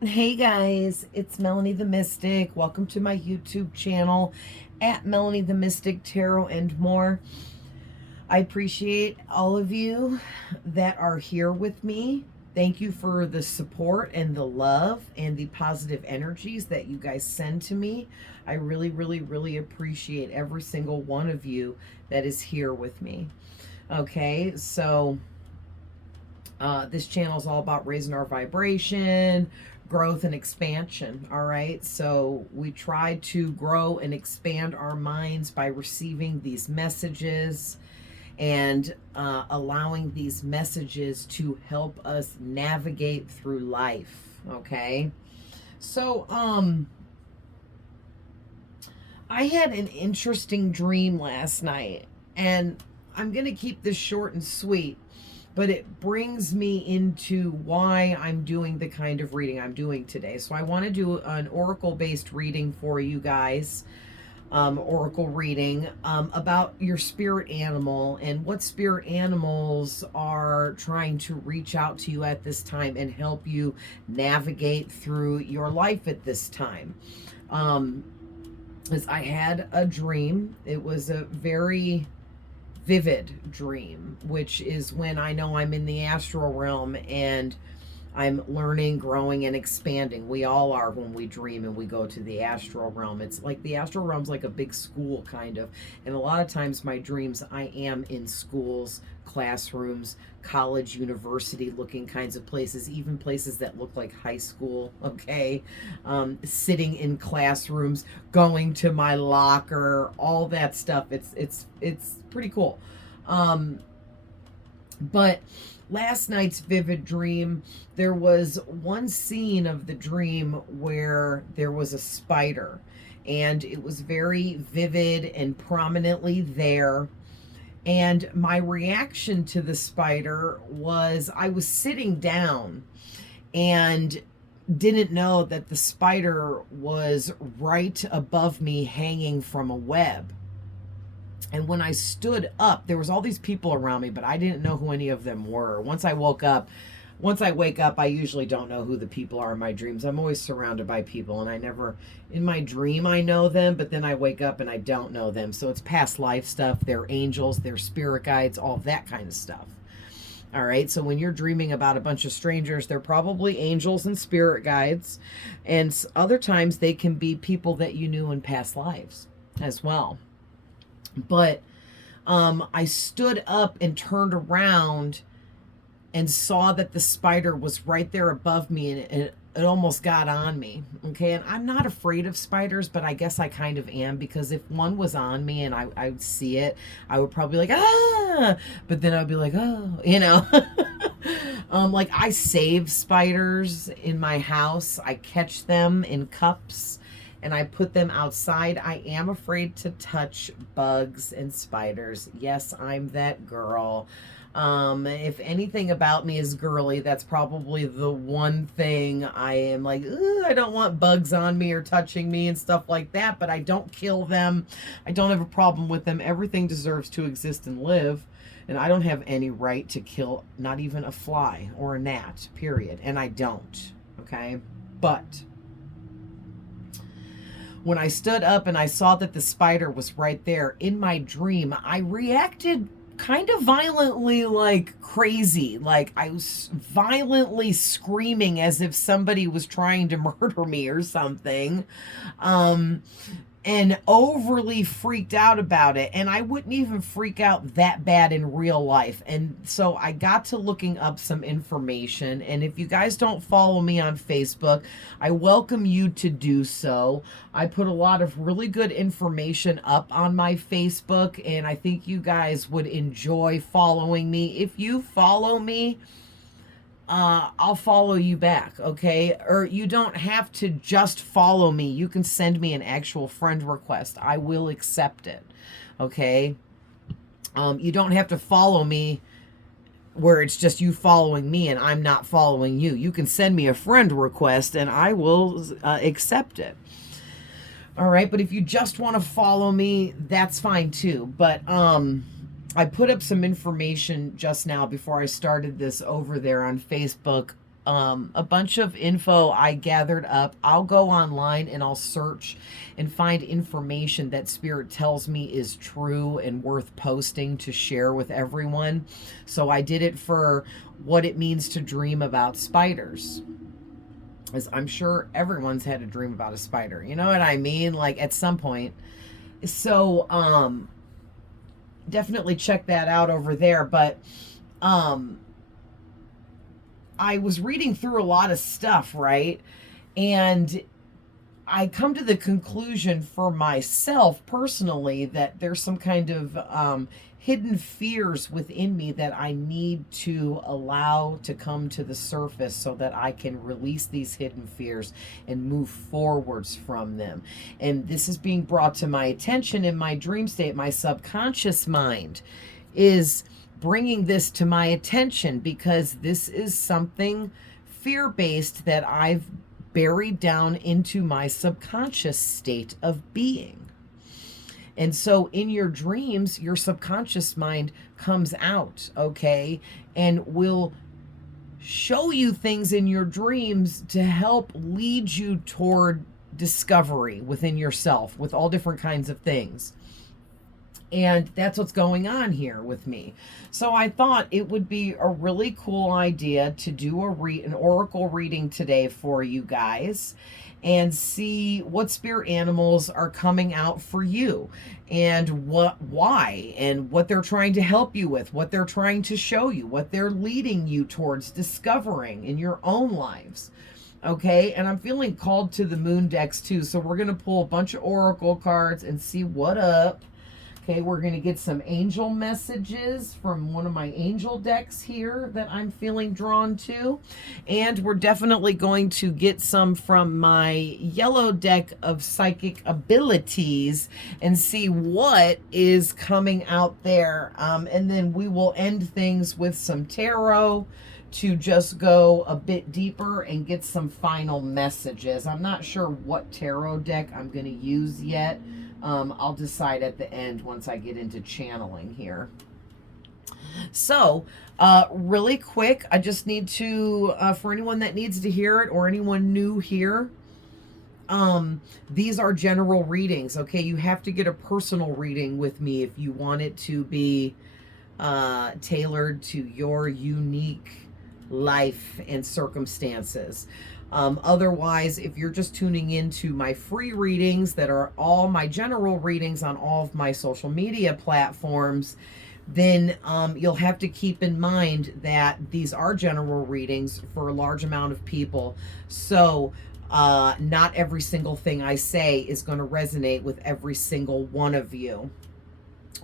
Hey guys, it's Melanie the Mystic. Welcome to my YouTube channel at Melanie the Mystic Tarot and more. I appreciate all of you that are here with me. Thank you for the support and the love and the positive energies that you guys send to me. I really, really, really appreciate every single one of you that is here with me. Okay, so this channel is all about raising our vibration, growth, and expansion. All right. So we try to grow and expand our minds by receiving these messages and allowing these messages to help us navigate through life. Okay. So, I had an interesting dream last night, and I'm going to keep this short and sweet, but it brings me into why I'm doing the kind of reading I'm doing today. So I want to do an oracle-based reading for you guys, oracle reading about your spirit animal and what spirit animals are trying to reach out to you at this time and help you navigate through your life at this time. Is I had a dream. It was a very vivid dream, which is when I know I'm in the astral realm and I'm learning, growing, and expanding. We all are when we dream and we go to the astral realm. It's like the astral realm's like a big school, kind of. And a lot of times, my dreams, I am in schools, classrooms, college, university looking kinds of places, even places that look like high school, okay? Sitting in classrooms, going to my locker, all that stuff. It's pretty cool. But last night's vivid dream, there was one scene of the dream where there was a spider, and it was very vivid and prominently there. And my reaction to the spider was I was sitting down and didn't know that the spider was right above me hanging from a web. And when I stood up, there was all these people around me, but I didn't know who any of them were. Once I wake up, I usually don't know who the people are in my dreams. I'm always surrounded by people, and I never, in my dream, I know them, but then I wake up and I don't know them. So it's past life stuff. They're angels, they're spirit guides, all that kind of stuff. All right. So when you're dreaming about a bunch of strangers, they're probably angels and spirit guides. And other times they can be people that you knew in past lives as well. But I stood up and turned around and saw that the spider was right there above me, and it almost got on me. Okay. And I'm not afraid of spiders, but I guess I kind of am, because if one was on me and I would see it, I would probably like, ah, but then I'd be like, oh, like I save spiders in my house. I catch them in cups and I put them outside. I am afraid to touch bugs and spiders. Yes, I'm that girl. If anything about me is girly, that's probably the one thing I am like, I don't want bugs on me or touching me and stuff like that, but I don't kill them. I don't have a problem with them. Everything deserves to exist and live. And I don't have any right to kill not even a fly or a gnat, period. And I don't. Okay? But when I stood up and I saw that the spider was right there in my dream, I reacted kind of violently, like crazy. Like I was violently screaming as if somebody was trying to murder me or something. And overly freaked out about it. And I wouldn't even freak out that bad in real life. And so I got to looking up some information. And if you guys don't follow me on Facebook, I welcome you to do so. I put a lot of really good information up on my Facebook, and I think you guys would enjoy following me. If you follow me, I'll follow you back, okay? Or you don't have to just follow me. You can send me an actual friend request. I will accept it, okay? You don't have to follow me where it's just you following me and I'm not following you. You can send me a friend request and I will accept it. All right, but if you just want to follow me, that's fine too. But I put up some information just now before I started this over there on Facebook a bunch of info I gathered up. I'll go online and I'll search and find information that Spirit tells me is true and worth posting to share with everyone. So I did it for what it means to dream about spiders. As I'm sure everyone's had a dream about a spider. You know what I mean? Like at some point. So definitely check that out over there. But I was reading through a lot of stuff, right? And I come to the conclusion for myself personally that there's some kind of hidden fears within me that I need to allow to come to the surface so that I can release these hidden fears and move forwards from them. And this is being brought to my attention in my dream state. My subconscious mind is bringing this to my attention because this is something fear-based that I've buried down into my subconscious state of being. And so in your dreams, your subconscious mind comes out, okay, and will show you things in your dreams to help lead you toward discovery within yourself with all different kinds of things. And that's what's going on here with me. So I thought it would be a really cool idea to do an oracle reading today for you guys and see what spirit animals are coming out for you and why and what they're trying to help you with, what they're trying to show you, what they're leading you towards discovering in your own lives. Okay, and I'm feeling called to the moon decks too. So we're going to pull a bunch of oracle cards and see what up. Okay, we're going to get some angel messages from one of my angel decks here that I'm feeling drawn to. And we're definitely going to get some from my yellow deck of psychic abilities and see what is coming out there. And then we will end things with some tarot to just go a bit deeper and get some final messages. I'm not sure what tarot deck I'm going to use yet. I'll decide at the end once I get into channeling here. So, really quick, I just need to, for anyone that needs to hear it or anyone new here, these are general readings, okay? You have to get a personal reading with me if you want it to be tailored to your unique life and circumstances. Otherwise, if you're just tuning into my free readings that are all my general readings on all of my social media platforms, then you'll have to keep in mind that these are general readings for a large amount of people. So not every single thing I say is going to resonate with every single one of you.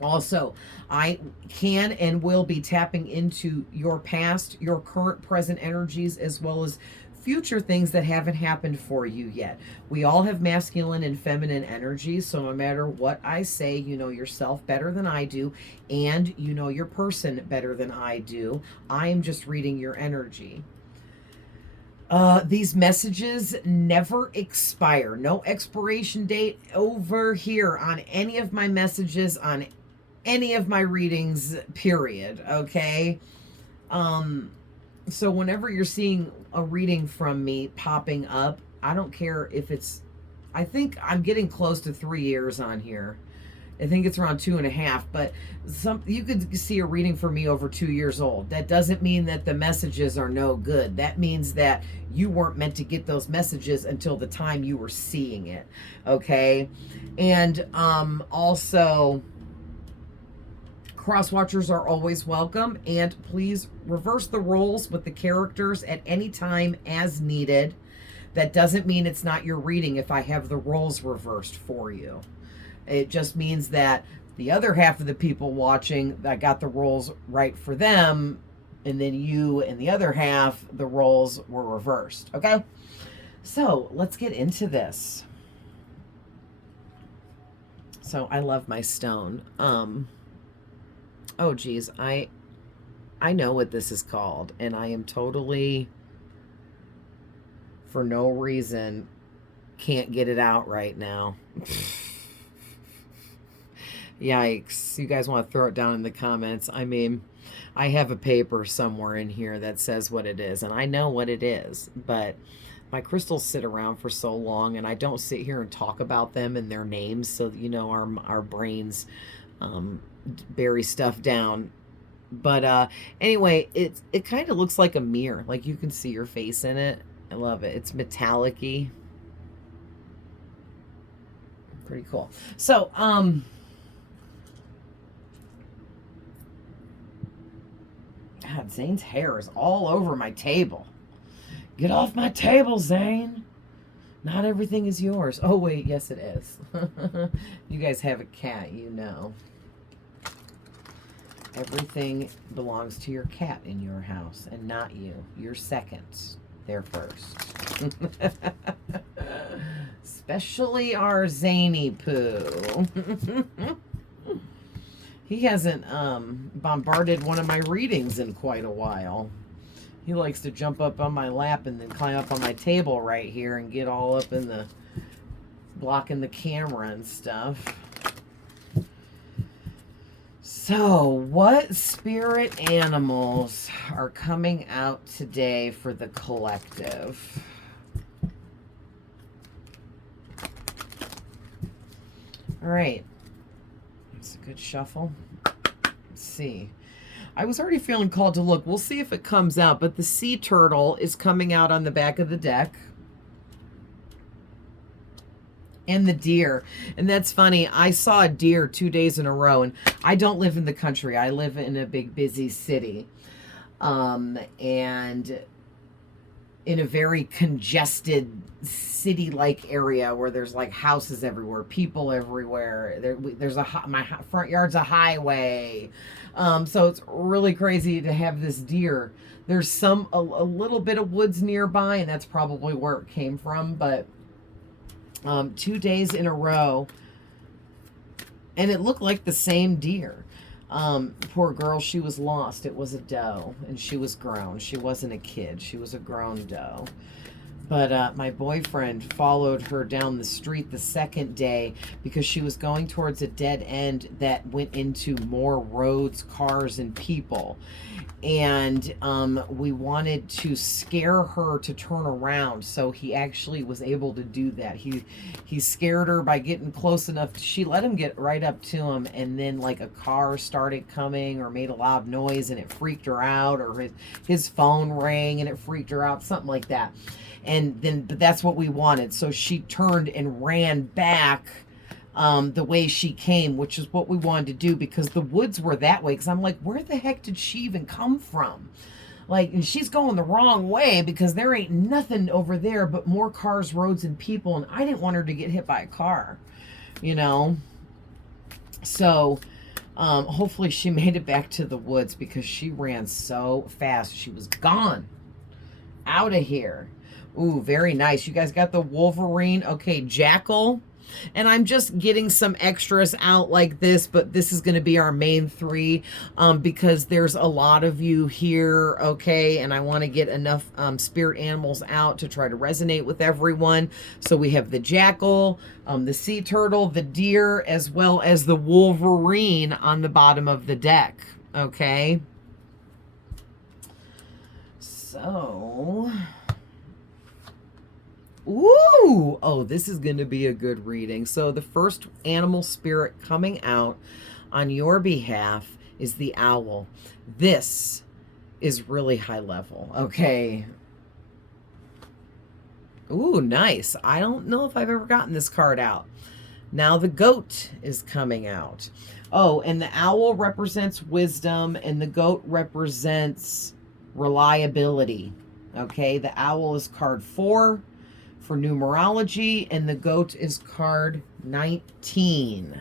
Also, I can and will be tapping into your past, your current, present energies, as well as future things that haven't happened for you yet. We all have masculine and feminine energies, so no matter what I say, you know yourself better than I do, and you know your person better than I do. I am just reading your energy. These messages never expire. No expiration date over here on any of my messages, on any of my readings, period. Okay? So whenever you're seeing a reading from me popping up, I don't care if it's, I think I'm getting close to 3 years on here. I think it's around 2.5, but you could see a reading for me over 2 years old. That doesn't mean that the messages are no good. That means that you weren't meant to get those messages until the time you were seeing it. Okay? And also, cross-watchers are always welcome, and please reverse the roles with the characters at any time as needed. That doesn't mean it's not your reading if I have the roles reversed for you. It just means that the other half of the people watching, I got the roles right for them, and then you and the other half, the roles were reversed. Okay? So let's get into this. So I love my stone. Oh geez, I know what this is called, and I am totally, for no reason, can't get it out right now. Yikes. You guys want to throw it down in the comments. I mean, I have a paper somewhere in here that says what it is, and I know what it is, but my crystals sit around for so long, and I don't sit here and talk about them and their names, so our brains bury stuff down. But anyway, it kind of looks like a mirror, like you can see your face in it. I love it. It's metallic-y. Pretty cool. So God, Zane's hair is all over my table. Get off my table, Zane. Not everything is yours. Oh, wait. Yes, it is. You guys have a cat, you know. Everything belongs to your cat in your house and not you. You're second. They're first. Especially our Zany Poo. He hasn't bombarded one of my readings in quite a while. He likes to jump up on my lap and then climb up on my table right here and get all up in the blocking the camera and stuff. So, what spirit animals are coming out today for the collective? All right. That's a good shuffle. Let's see. I was already feeling called to look. We'll see if it comes out, but the sea turtle is coming out on the back of the deck. And the deer. And that's funny. I saw a deer 2 days in a row, and I don't live in the country. I live in a big, busy city. And in a very congested city-like area where there's like houses everywhere, people everywhere. There's my front yard's a highway. So it's really crazy to have this deer. There's a little bit of woods nearby, and that's probably where it came from, but 2 days in a row, and it looked like the same deer. Poor girl, she was lost. It was a doe, and she was grown. She wasn't a kid. She was a grown doe. But my boyfriend followed her down the street the second day because she was going towards a dead end that went into more roads, cars, and people. And we wanted to scare her to turn around, so he actually was able to do that. He scared her by getting close enough. She let him get right up to him, and then like a car started coming or made a loud noise, and it freaked her out, or his phone rang and it freaked her out, something like that. But that's what we wanted. So she turned and ran back the way she came, which is what we wanted to do, because the woods were that way. Because I'm like, where the heck did she even come from? Like, and she's going the wrong way because there ain't nothing over there but more cars, roads, and people. And I didn't want her to get hit by a car, you know? So hopefully she made it back to the woods because she ran so fast. She was gone. Out of here. Ooh, very nice. You guys got the Wolverine. Okay, Jackal. And I'm just getting some extras out like this, but this is going to be our main three because there's a lot of you here, okay? And I want to get enough spirit animals out to try to resonate with everyone. So we have the Jackal, the sea turtle, the deer, as well as the Wolverine on the bottom of the deck, okay? So... Ooh! Oh, this is going to be a good reading. So the first animal spirit coming out on your behalf is the owl. This is really high level. Okay. Ooh, nice. I don't know if I've ever gotten this card out. Now the goat is coming out. Oh, and the owl represents wisdom, and the goat represents reliability. Okay, the owl is card 4 for numerology, and the goat is card 19.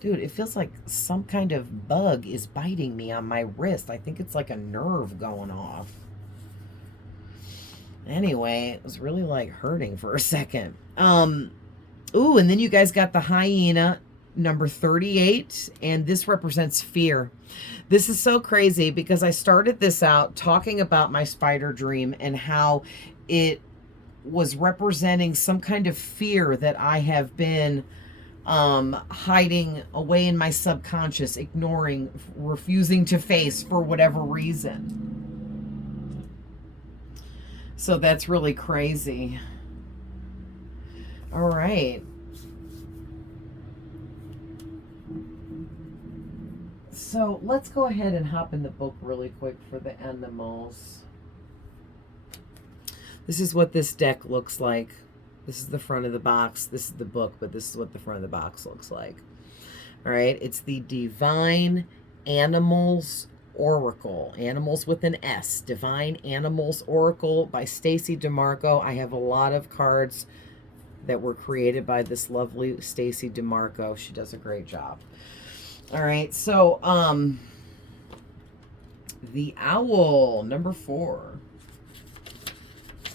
Dude, it feels like some kind of bug is biting me on my wrist. I think it's like a nerve going off. Anyway, it was really like hurting for a second. Ooh, and then you guys got the hyena, number 38, and this represents fear. This is so crazy because I started this out talking about my spider dream and how it was representing some kind of fear that I have been hiding away in my subconscious, ignoring, refusing to face for whatever reason. So that's really crazy. All right. So let's go ahead and hop in the book really quick for the animals. This is what this deck looks like. This is the front of the box. This is the book, but this is what the front of the box looks like. All right. It's the Divine Animals Oracle. Animals with an S. Divine Animals Oracle by Stacey DeMarco. I have a lot of cards that were created by this lovely Stacey DeMarco. She does a great job. All right. So, the owl, number 4.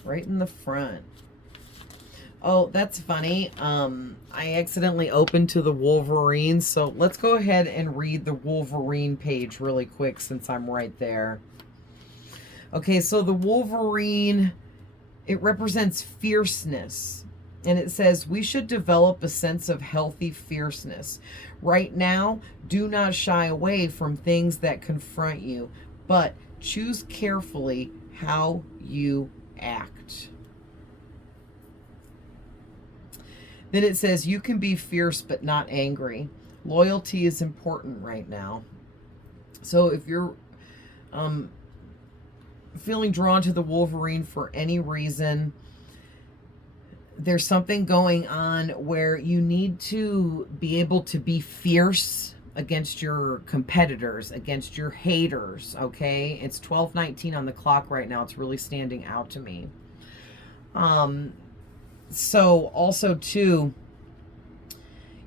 Right in the front. Oh, that's funny. I accidentally opened to the Wolverine, so let's go ahead and read the Wolverine page really quick since I'm right there. Okay, so the Wolverine, it represents fierceness. And it says, we should develop a sense of healthy fierceness. Right now, do not shy away from things that confront you, but choose carefully how you act. Then it says, you can be fierce but not angry. Loyalty is important right now. So if you're feeling drawn to the Wolverine for any reason, there's something going on where you need to be able to be fierce against your competitors, against your haters, okay? It's 12:19 on the clock right now. It's really standing out to me. So also too,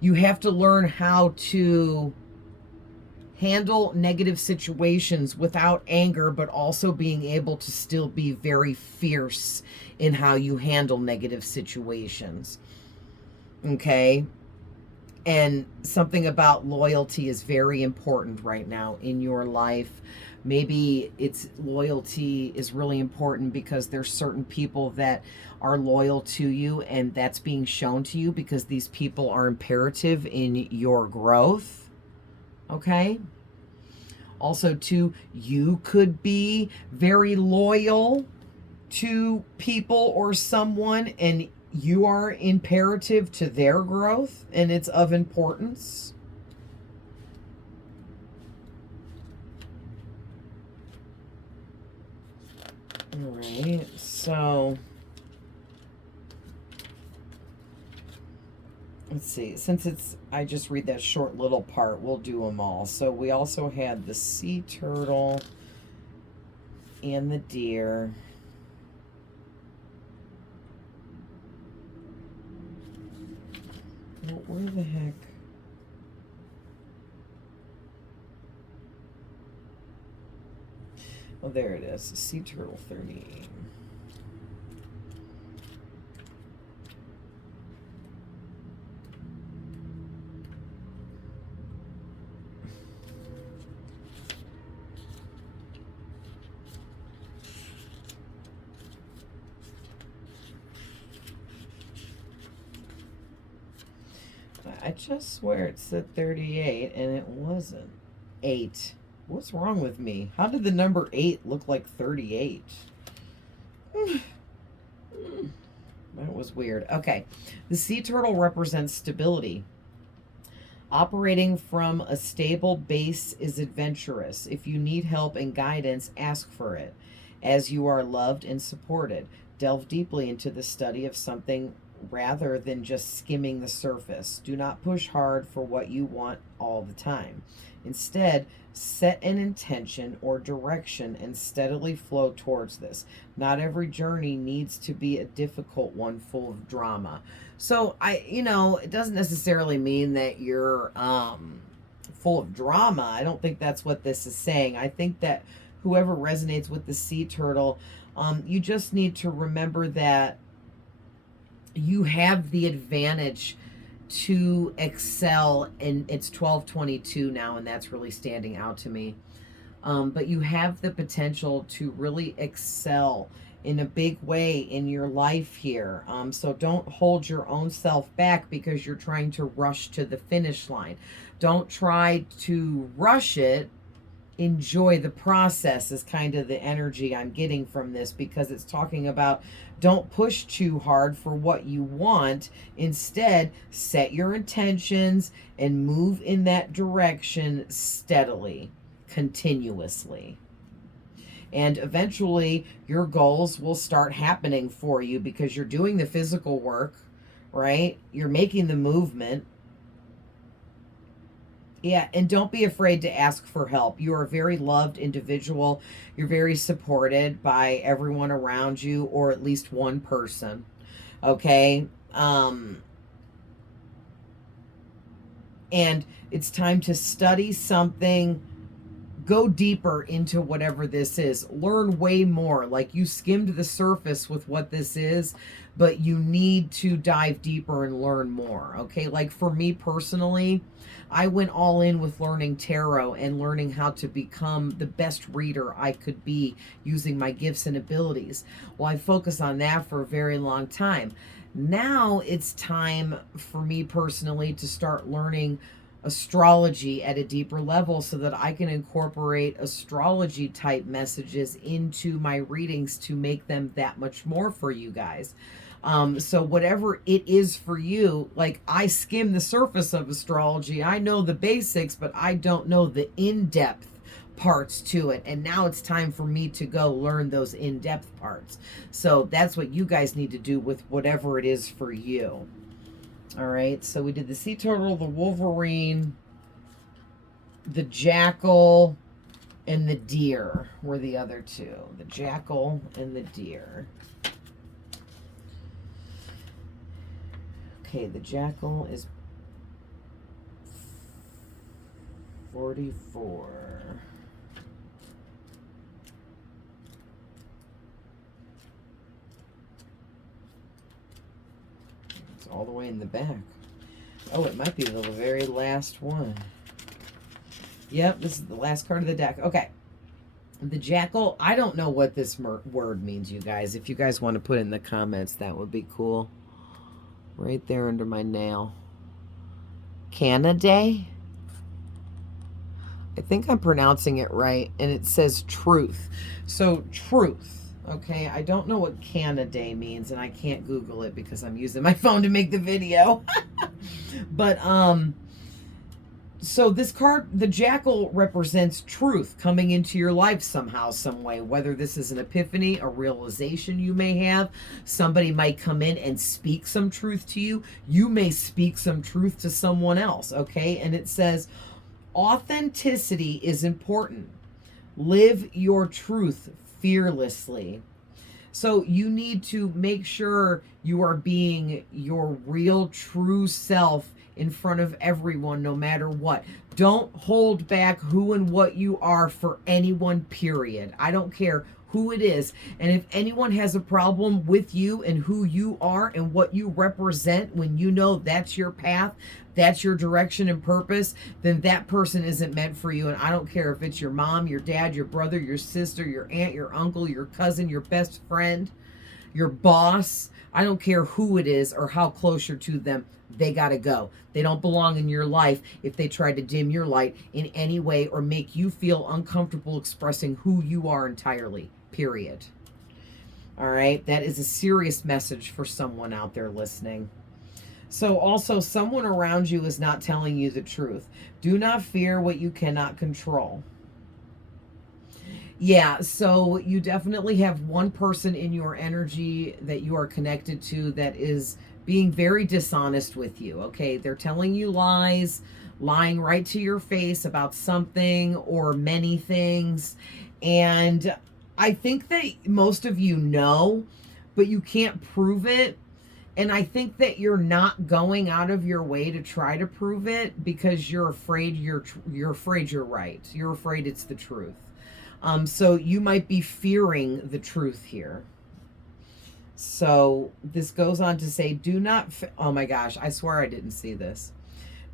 you have to learn how to handle negative situations without anger, but also being able to still be very fierce in how you handle negative situations. Okay? And something about loyalty is very important right now in your life. Maybe it's loyalty is really important because there's certain people that are loyal to you, and that's being shown to you because these people are imperative in your growth. Okay? Also, too, you could be very loyal to people or someone, and you are imperative to their growth, and it's of importance. All right, so let's see. Since I just read that short little part, we'll do them all. So we also had the sea turtle and the deer. Well, where the heck? Oh, there it is. Sea turtle 38. I just swear it said 38 and it wasn't. 8. What's wrong with me? How did the number 8 look like 38? That was weird. Okay. The sea turtle represents stability. Operating from a stable base is adventurous. If you need help and guidance, ask for it. As you are loved and supported, delve deeply into the study of something rather than just skimming the surface. Do not push hard for what you want all the time. Instead, set an intention or direction and steadily flow towards this. Not every journey needs to be a difficult one full of drama. So it doesn't necessarily mean that you're full of drama. I don't think that's what this is saying. I think that whoever resonates with the sea turtle, you just need to remember that you have the advantage to excel, and it's 12:22 now, and that's really standing out to me. But you have the potential to really excel in a big way in your life here. So don't hold your own self back because you're trying to rush to the finish line. Don't try to rush it. Enjoy the process is kind of the energy I'm getting from this, because it's talking about don't push too hard for what you want. Instead, set your intentions and move in that direction steadily, continuously. And eventually your goals will start happening for you because you're doing the physical work, right? You're making the movement. Yeah, and don't be afraid to ask for help. You are a very loved individual. You're very supported by everyone around you, or at least one person. Okay? And it's time to study something. Go deeper into whatever this is. Learn way more. Like, you skimmed the surface with what this is, but you need to dive deeper and learn more. Okay? Like, for me personally, I went all in with learning tarot and learning how to become the best reader I could be using my gifts and abilities. Well, I focused on that for a very long time. Now it's time for me personally to start learning astrology at a deeper level so that I can incorporate astrology type messages into my readings to make them that much more for you guys. So whatever it is for you, like, I skim the surface of astrology. I know the basics, but I don't know the in-depth parts to it. And now it's time for me to go learn those in-depth parts. So that's what you guys need to do with whatever it is for you. All right, so we did the sea turtle, the wolverine, the jackal, and the deer were the other two. The jackal and the deer. Okay, the jackal is 44. It's all the way in the back. Oh, it might be the very last one. Yep, this is the last card of the deck. Okay. The jackal, I don't know what this word means, you guys. If you guys want to put it in the comments, that would be cool. Right there under my nail. Canaday? I think I'm pronouncing it right. And it says truth. So, truth. Okay, I don't know what Canaday means, and I can't Google it because I'm using my phone to make the video. But, so this card, the jackal, represents truth coming into your life somehow, some way. Whether this is an epiphany, a realization you may have. Somebody might come in and speak some truth to you. You may speak some truth to someone else, okay? And it says, authenticity is important. Live your truth fearlessly. So you need to make sure you are being your real, true self in front of everyone, no matter what. Don't hold back who and what you are for anyone, period. I don't care who it is. And if anyone has a problem with you and who you are and what you represent, when you know that's your path, that's your direction and purpose, then that person isn't meant for you. And I don't care if it's your mom, your dad, your brother, your sister, your aunt, your uncle, your cousin, your best friend, your boss. I don't care who it is or how close you're to them. They got to go. They don't belong in your life if they try to dim your light in any way or make you feel uncomfortable expressing who you are entirely, period. All right? That is a serious message for someone out there listening. So also, someone around you is not telling you the truth. Do not fear what you cannot control. Yeah, so you definitely have one person in your energy that you are connected to that is being very dishonest with you, okay? They're telling you lies, lying right to your face about something or many things. And I think that most of you know, but you can't prove it. And I think that you're not going out of your way to try to prove it because you're afraid you're afraid you're right. You're afraid it's the truth. So you might be fearing the truth here. So this goes on to say, do not, oh my gosh, I swear I didn't see this.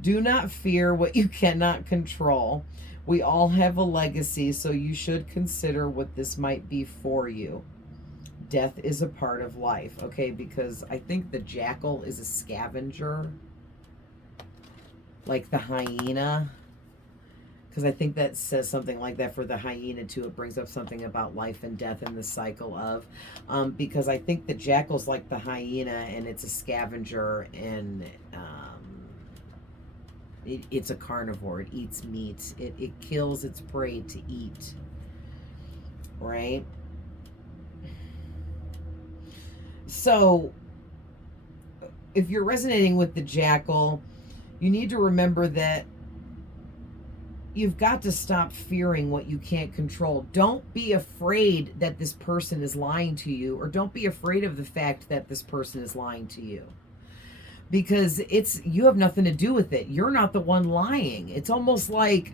Do not fear what you cannot control. We all have a legacy, so you should consider what this might be for you. Death is a part of life, okay? Because I think the jackal is a scavenger, like the hyena. Because I think that says something like that for the hyena too. It brings up something about life and death and the cycle of. Because I think the jackal's like the hyena, and it's a scavenger, and it's a carnivore. It eats meat. It kills its prey to eat. Right? So, if you're resonating with the jackal, you need to remember that you've got to stop fearing what you can't control. Don't be afraid that this person is lying to you, or don't be afraid of the fact that this person is lying to you. Because you have nothing to do with it. You're not the one lying. It's almost like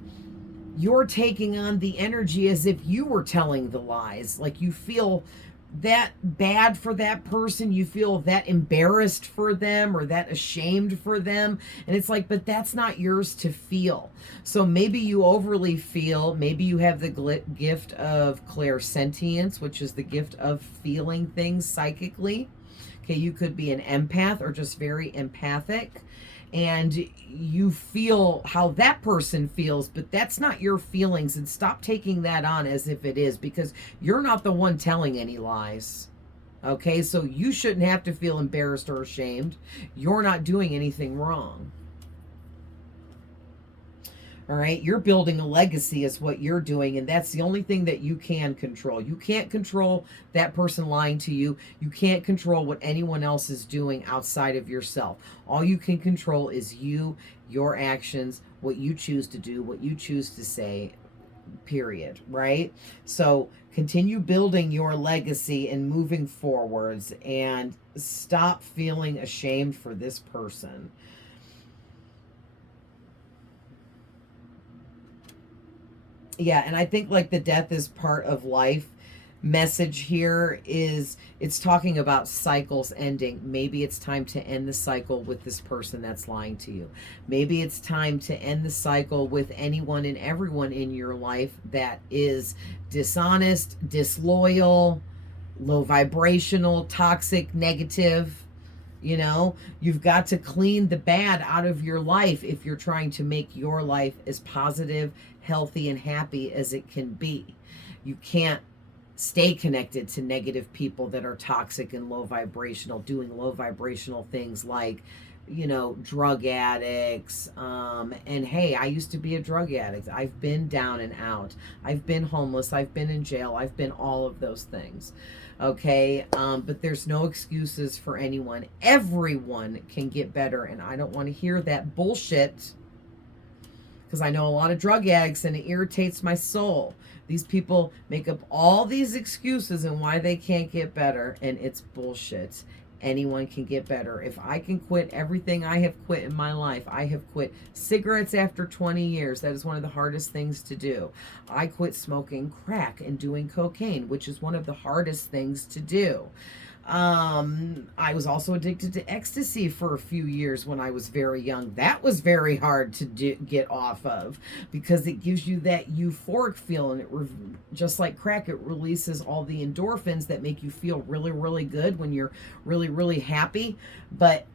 you're taking on the energy as if you were telling the lies. Like you feel that bad for that person, you feel that embarrassed for them or that ashamed for them, and it's like, but that's not yours to feel. So maybe you overly feel, maybe you have the gift of clairsentience, which is the gift of feeling things psychically. Okay, you could be an empath or just very empathic, and you feel how that person feels, but that's not your feelings. And stop taking that on as if it is, because you're not the one telling any lies. Okay, so you shouldn't have to feel embarrassed or ashamed. You're not doing anything wrong. All right, you're building a legacy is what you're doing, and that's the only thing that you can control. You can't control that person lying to you. You can't control what anyone else is doing outside of yourself. All you can control is you, your actions, what you choose to do, what you choose to say, period, right? So continue building your legacy and moving forwards, and stop feeling ashamed for this person. Yeah, and I think like the death is part of life message here is, it's talking about cycles ending. Maybe it's time to end the cycle with this person that's lying to you. Maybe it's time to end the cycle with anyone and everyone in your life that is dishonest, disloyal, low vibrational, toxic, negative. You know, you've got to clean the bad out of your life if you're trying to make your life as positive, healthy, and happy as it can be. You can't stay connected to negative people that are toxic and low vibrational, doing low vibrational things like, you know, drug addicts. And hey, I used to be a drug addict. I've been down and out. I've been homeless. I've been in jail. I've been all of those things. Okay. But there's no excuses for anyone. Everyone can get better. And I don't want to hear that bullshit, because I know a lot of drug addicts and it irritates my soul. These people make up all these excuses and why they can't get better, and it's bullshit. Anyone can get better. If I can quit everything I have quit in my life, I have quit cigarettes after 20 years. That is one of the hardest things to do. I quit smoking crack and doing cocaine, which is one of the hardest things to do. I was also addicted to ecstasy for a few years when I was very young. That was very hard to get off of, because it gives you that euphoric feeling. Just like crack, it releases all the endorphins that make you feel really, really good when you're really, really happy. But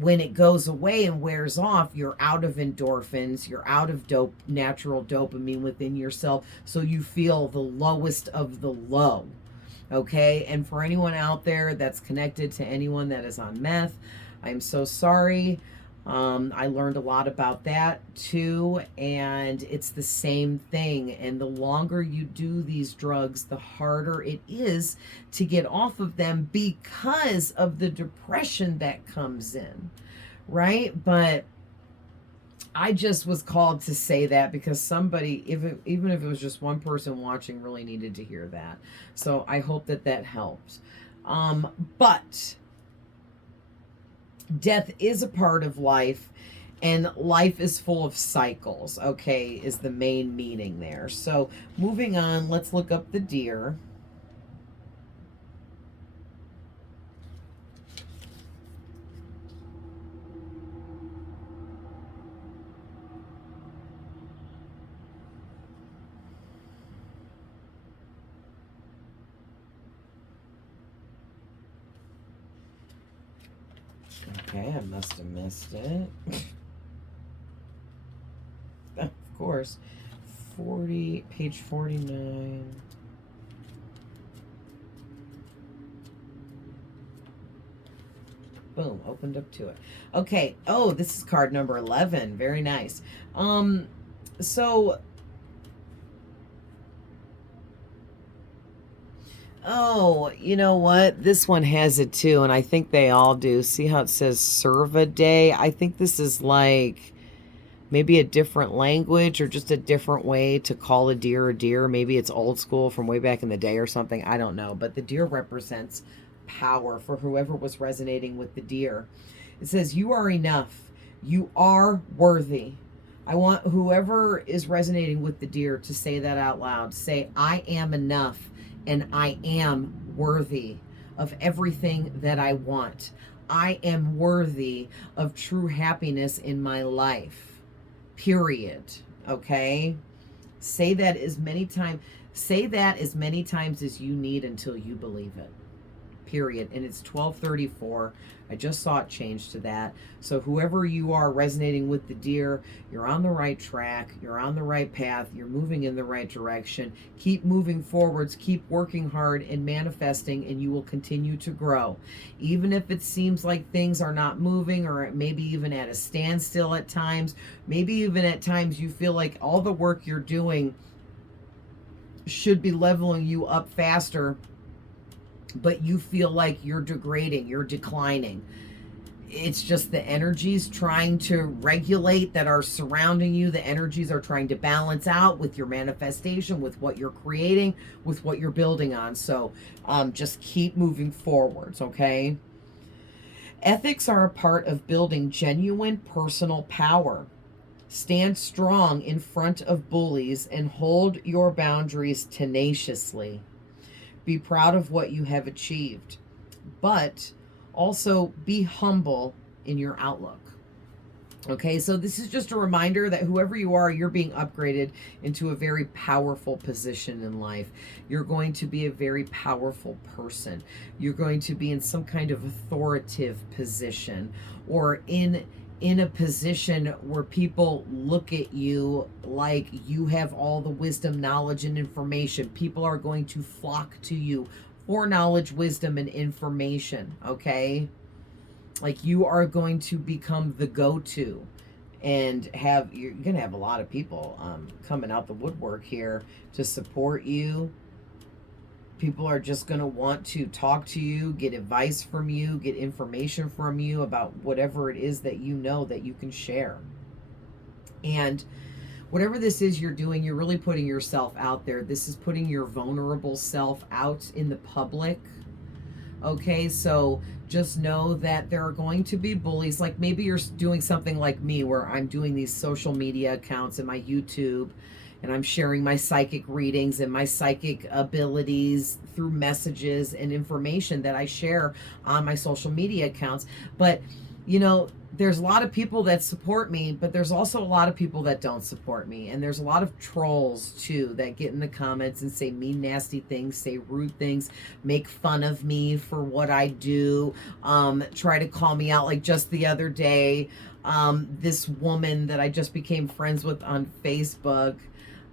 when it goes away and wears off, you're out of endorphins, you're out of natural dopamine within yourself, so you feel the lowest of the low. Okay, and for anyone out there that's connected to anyone that is on meth, I'm so sorry. I learned a lot about that too, and it's the same thing. And the longer you do these drugs, the harder it is to get off of them, because of the depression that comes in, right? But I just was called to say that because somebody, even if it was just one person watching, really needed to hear that. So I hope that helped. But death is a part of life, and life is full of cycles, okay, is the main meaning there. So moving on, let's look up the deer. Okay, I must have missed it. Of course. 40, page 49. Boom, opened up to it. Okay. Oh, this is card number 11. Very nice. So, oh, you know what? This one has it too, and I think they all do. See how it says serve a day? I think this is like maybe a different language or just a different way to call a deer. Maybe it's old school from way back in the day or something. I don't know. But the deer represents power for whoever was resonating with the deer. It says, you are enough. You are worthy. I want whoever is resonating with the deer to say that out loud. Say, I am enough and I am worthy of everything that I want. I am worthy of true happiness in my life. Period. Okay? Say that as many times as you need until you believe it. Period. And it's 12:34. I just saw it change to that. So whoever you are resonating with the deer, you're on the right track, you're on the right path, you're moving in the right direction. Keep moving forwards, keep working hard and manifesting, and you will continue to grow. Even if it seems like things are not moving, or maybe even at a standstill at times, maybe even at times you feel like all the work you're doing should be leveling you up faster, but you feel like you're degrading, you're declining. It's just the energies trying to regulate that are surrounding you. The energies are trying to balance out with your manifestation, with what you're creating, with what you're building on. So just keep moving forwards, okay? Ethics are a part of building genuine personal power. Stand strong in front of bullies and hold your boundaries tenaciously. Be proud of what you have achieved, but also be humble in your outlook. Okay, so this is just a reminder that whoever you are, you're being upgraded into a very powerful position in life. You're going to be a very powerful person. You're going to be in some kind of authoritative position, or in a position where people look at you like you have all the wisdom, knowledge, and information. People are going to flock to you for knowledge, wisdom, and information, okay? Like you are going to become the go-to, and you're going to have a lot of people coming out the woodwork here to support you. People are just going to want to talk to you, get advice from you, get information from you about whatever it is that you know that you can share. And whatever this is you're doing, you're really putting yourself out there. This is putting your vulnerable self out in the public. Okay, so just know that there are going to be bullies. Like maybe you're doing something like me where I'm doing these social media accounts and my YouTube, and I'm sharing my psychic readings and my psychic abilities through messages and information that I share on my social media accounts. But, you know, there's a lot of people that support me, but there's also a lot of people that don't support me. And there's a lot of trolls, too, that get in the comments and say mean, nasty things, say rude things, make fun of me for what I do, try to call me out. Like just the other day, this woman that I just became friends with on Facebook,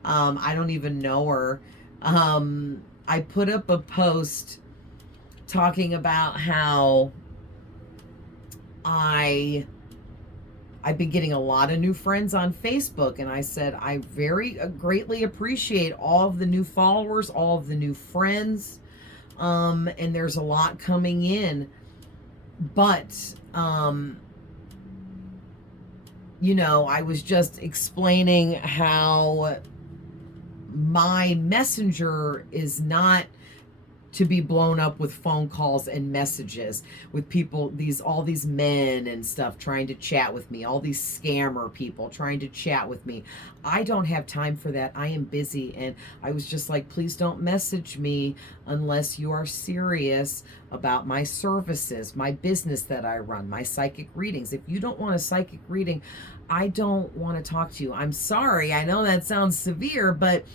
I don't even know her. I put up a post talking about how I've been getting a lot of new friends on Facebook, and I said I very greatly appreciate all of the new followers, all of the new friends, and there's a lot coming in, but you know, I was just explaining how my messenger is not to be blown up with phone calls and messages with people, all these men and stuff trying to chat with me, all these scammer people trying to chat with me. I don't have time for that. I am busy. And I was just like, please don't message me unless you are serious about my services, my business that I run, my psychic readings. If you don't want a psychic reading, I don't want to talk to you. I'm sorry. I know that sounds severe, but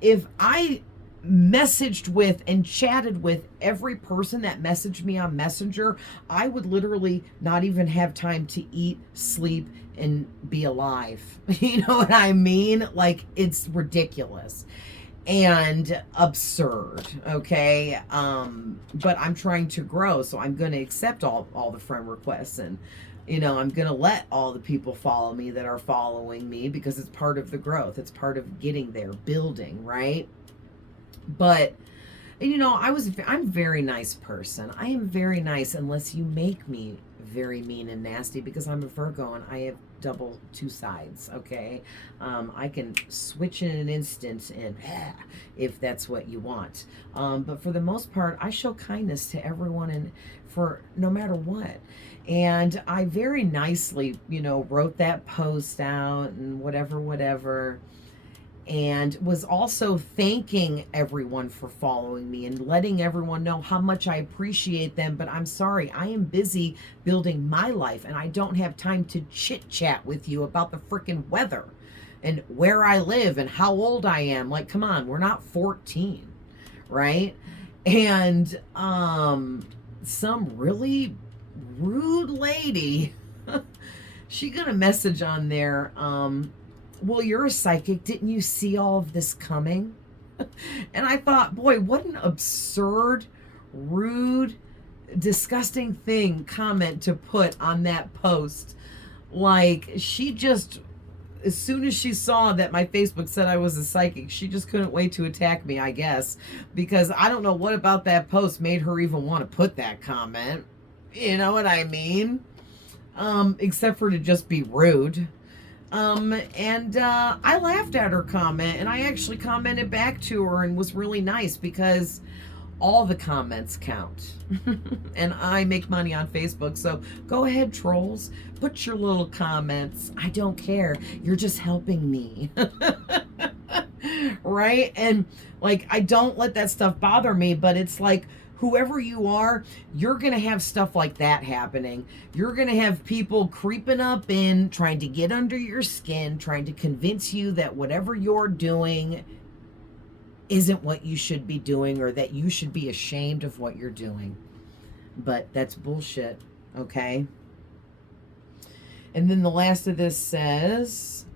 if I messaged with and chatted with every person that messaged me on Messenger, I would literally not even have time to eat, sleep, and be alive. You know what I mean? Like, it's ridiculous and absurd. Okay. But I'm trying to grow, so I'm going to accept all the friend requests, and I'm going to let all the people follow me that are following me, because it's part of the growth. It's part of getting there, building, right? But I'm a very nice person. I am very nice unless you make me very mean and nasty, because I'm a Virgo and I have double two sides. Okay. I can switch in an instant, and if that's what you want. But for the most part, I show kindness to everyone, and for no matter what. And I very nicely, wrote that post out and whatever, and was also thanking everyone for following me and letting everyone know how much I appreciate them. But I'm sorry, I am busy building my life, and I don't have time to chit chat with you about the freaking weather and where I live and how old I am. Like, come on, we're not 14, right? And some really rude lady, she got a message on there, well, you're a psychic. Didn't you see all of this coming? And I thought, boy, what an absurd, rude, disgusting comment to put on that post. Like, she just, as soon as she saw that my Facebook said I was a psychic, she just couldn't wait to attack me, I guess. Because I don't know what about that post made her even want to put that comment. You know what I mean? Except for to just be rude. I laughed at her comment, and I actually commented back to her and was really nice, because all the comments count. And I make money on Facebook, so go ahead, trolls, put your little comments. I don't care. You're just helping me. Right? And like, I don't let that stuff bother me, but it's like, whoever you are, you're going to have stuff like that happening. You're going to have people creeping up in, trying to get under your skin, trying to convince you that whatever you're doing isn't what you should be doing, or that you should be ashamed of what you're doing. But that's bullshit, okay? And then the last of this says,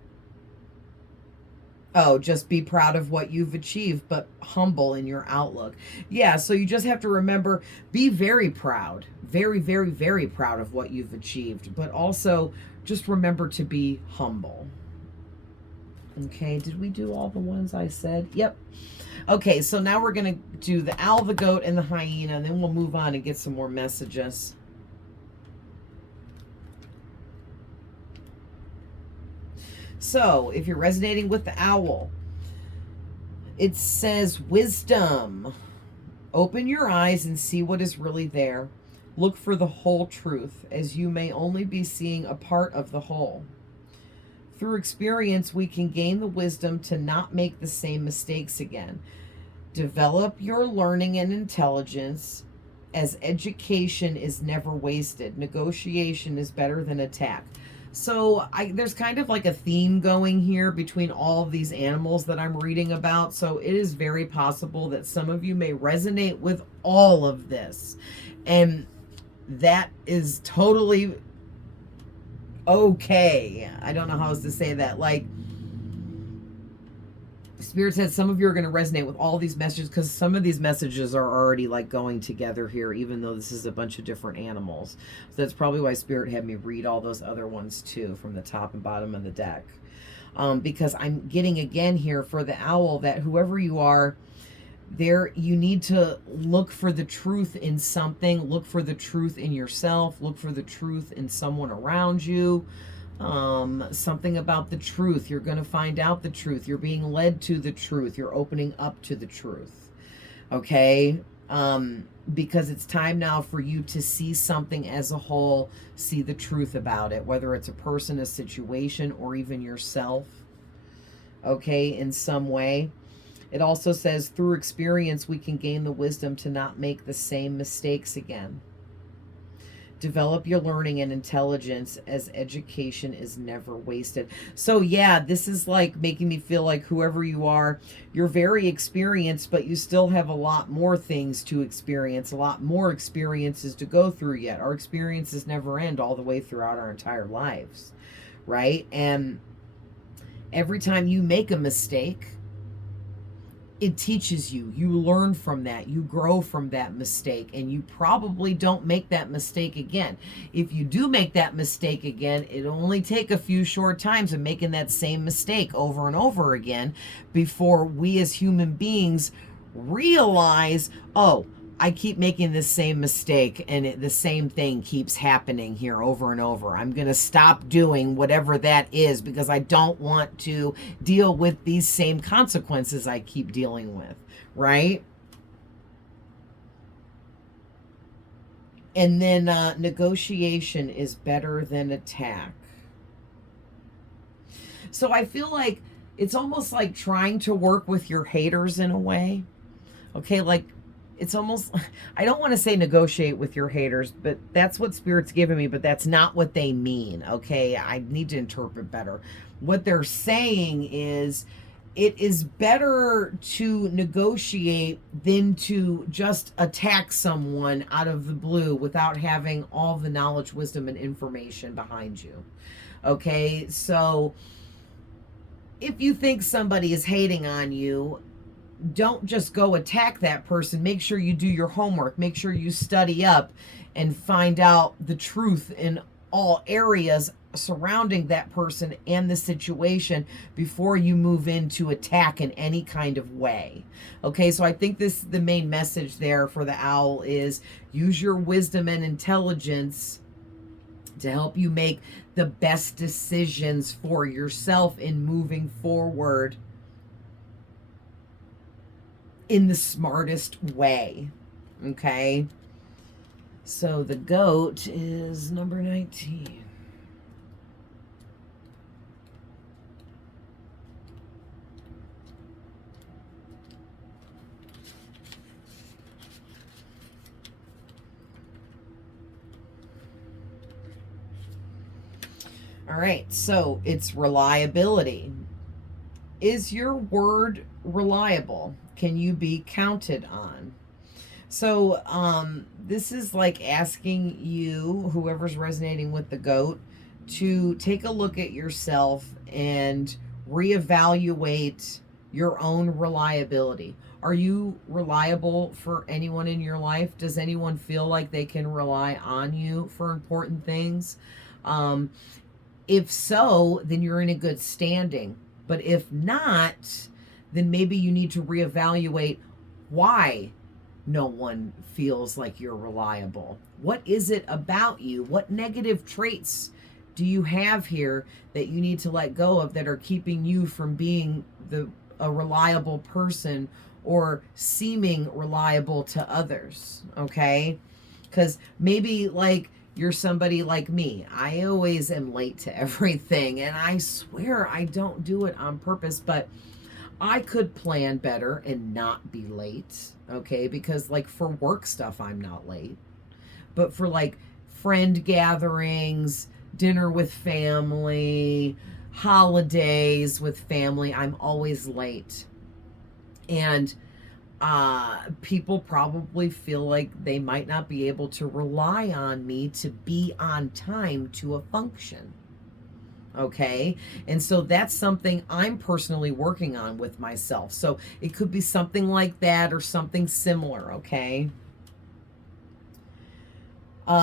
oh, just be proud of what you've achieved, but humble in your outlook. Yeah, so you just have to remember, be very proud. Very, very, very proud of what you've achieved. But also, just remember to be humble. Okay, did we do all the ones I said? Yep. Okay, so now we're going to do the owl, the goat, and the hyena, and then we'll move on and get some more messages. So, if you're resonating with the owl, it says wisdom. Open your eyes and see what is really there. Look for the whole truth, as you may only be seeing a part of the whole. Through experience, we can gain the wisdom to not make the same mistakes again. Develop your learning and intelligence, as education is never wasted. Negotiation is better than attack. So there's kind of like a theme going here between all of these animals that I'm reading about. So it is very possible that some of you may resonate with all of this. And that is totally okay. I don't know how else to say that. Like, Spirit said some of you are going to resonate with all these messages, because some of these messages are already like going together here, even though this is a bunch of different animals. So that's probably why Spirit had me read all those other ones too, from the top and bottom of the deck. Because I'm getting again here for the owl that whoever you are, there you need to look for the truth in something. Look for the truth in yourself. Look for the truth in someone around you. Something about the truth. You're going to find out the truth. You're being led to the truth. You're opening up to the truth. Okay? Because it's time now for you to see something as a whole, see the truth about it, whether it's a person, a situation, or even yourself. Okay? In some way. It also says, through experience, we can gain the wisdom to not make the same mistakes again. Develop your learning and intelligence, as education is never wasted. So yeah, this is like making me feel like whoever you are, you're very experienced, but you still have a lot more things to experience, a lot more experiences to go through yet. Our experiences never end all the way throughout our entire lives, right? And every time you make a mistake, it teaches you. You learn from that. You grow from that mistake, and you probably don't make that mistake again. If you do make that mistake again, it'll only take a few short times of making that same mistake over and over again before we as human beings realize, oh, I keep making this same mistake, and the same thing keeps happening here over and over. I'm going to stop doing whatever that is because I don't want to deal with these same consequences I keep dealing with, right? And then negotiation is better than attack. So I feel like it's almost like trying to work with your haters in a way. Okay, like it's almost, I don't want to say negotiate with your haters, but that's what Spirit's giving me, but that's not what they mean, okay? I need to interpret better. What they're saying is it is better to negotiate than to just attack someone out of the blue without having all the knowledge, wisdom, and information behind you, okay? So if you think somebody is hating on you, don't just go attack that person. Make sure you do your homework. Make sure you study up and find out the truth in all areas surrounding that person and the situation before you move into attack in any kind of way. Okay, so I think the main message there for the owl is use your wisdom and intelligence to help you make the best decisions for yourself in moving forward in the smartest way. Okay, so the goat is number 19. All right, so it's reliability. Is your word reliable? Can you be counted on? So this is like asking you, whoever's resonating with the goat, to take a look at yourself and reevaluate your own reliability. Are you reliable for anyone in your life? Does anyone feel like they can rely on you for important things? If so, then you're in a good standing. But if not, then maybe you need to reevaluate why no one feels like you're reliable. What is it about you? What negative traits do you have here that you need to let go of that are keeping you from being a reliable person or seeming reliable to others? Okay? Because maybe like you're somebody like me. I always am late to everything, and I swear I don't do it on purpose, but I could plan better and not be late, okay? Because like for work stuff, I'm not late. But for like friend gatherings, dinner with family, holidays with family, I'm always late. And people probably feel like they might not be able to rely on me to be on time to a function. Okay. And so that's something I'm personally working on with myself. So it could be something like that or something similar. Okay.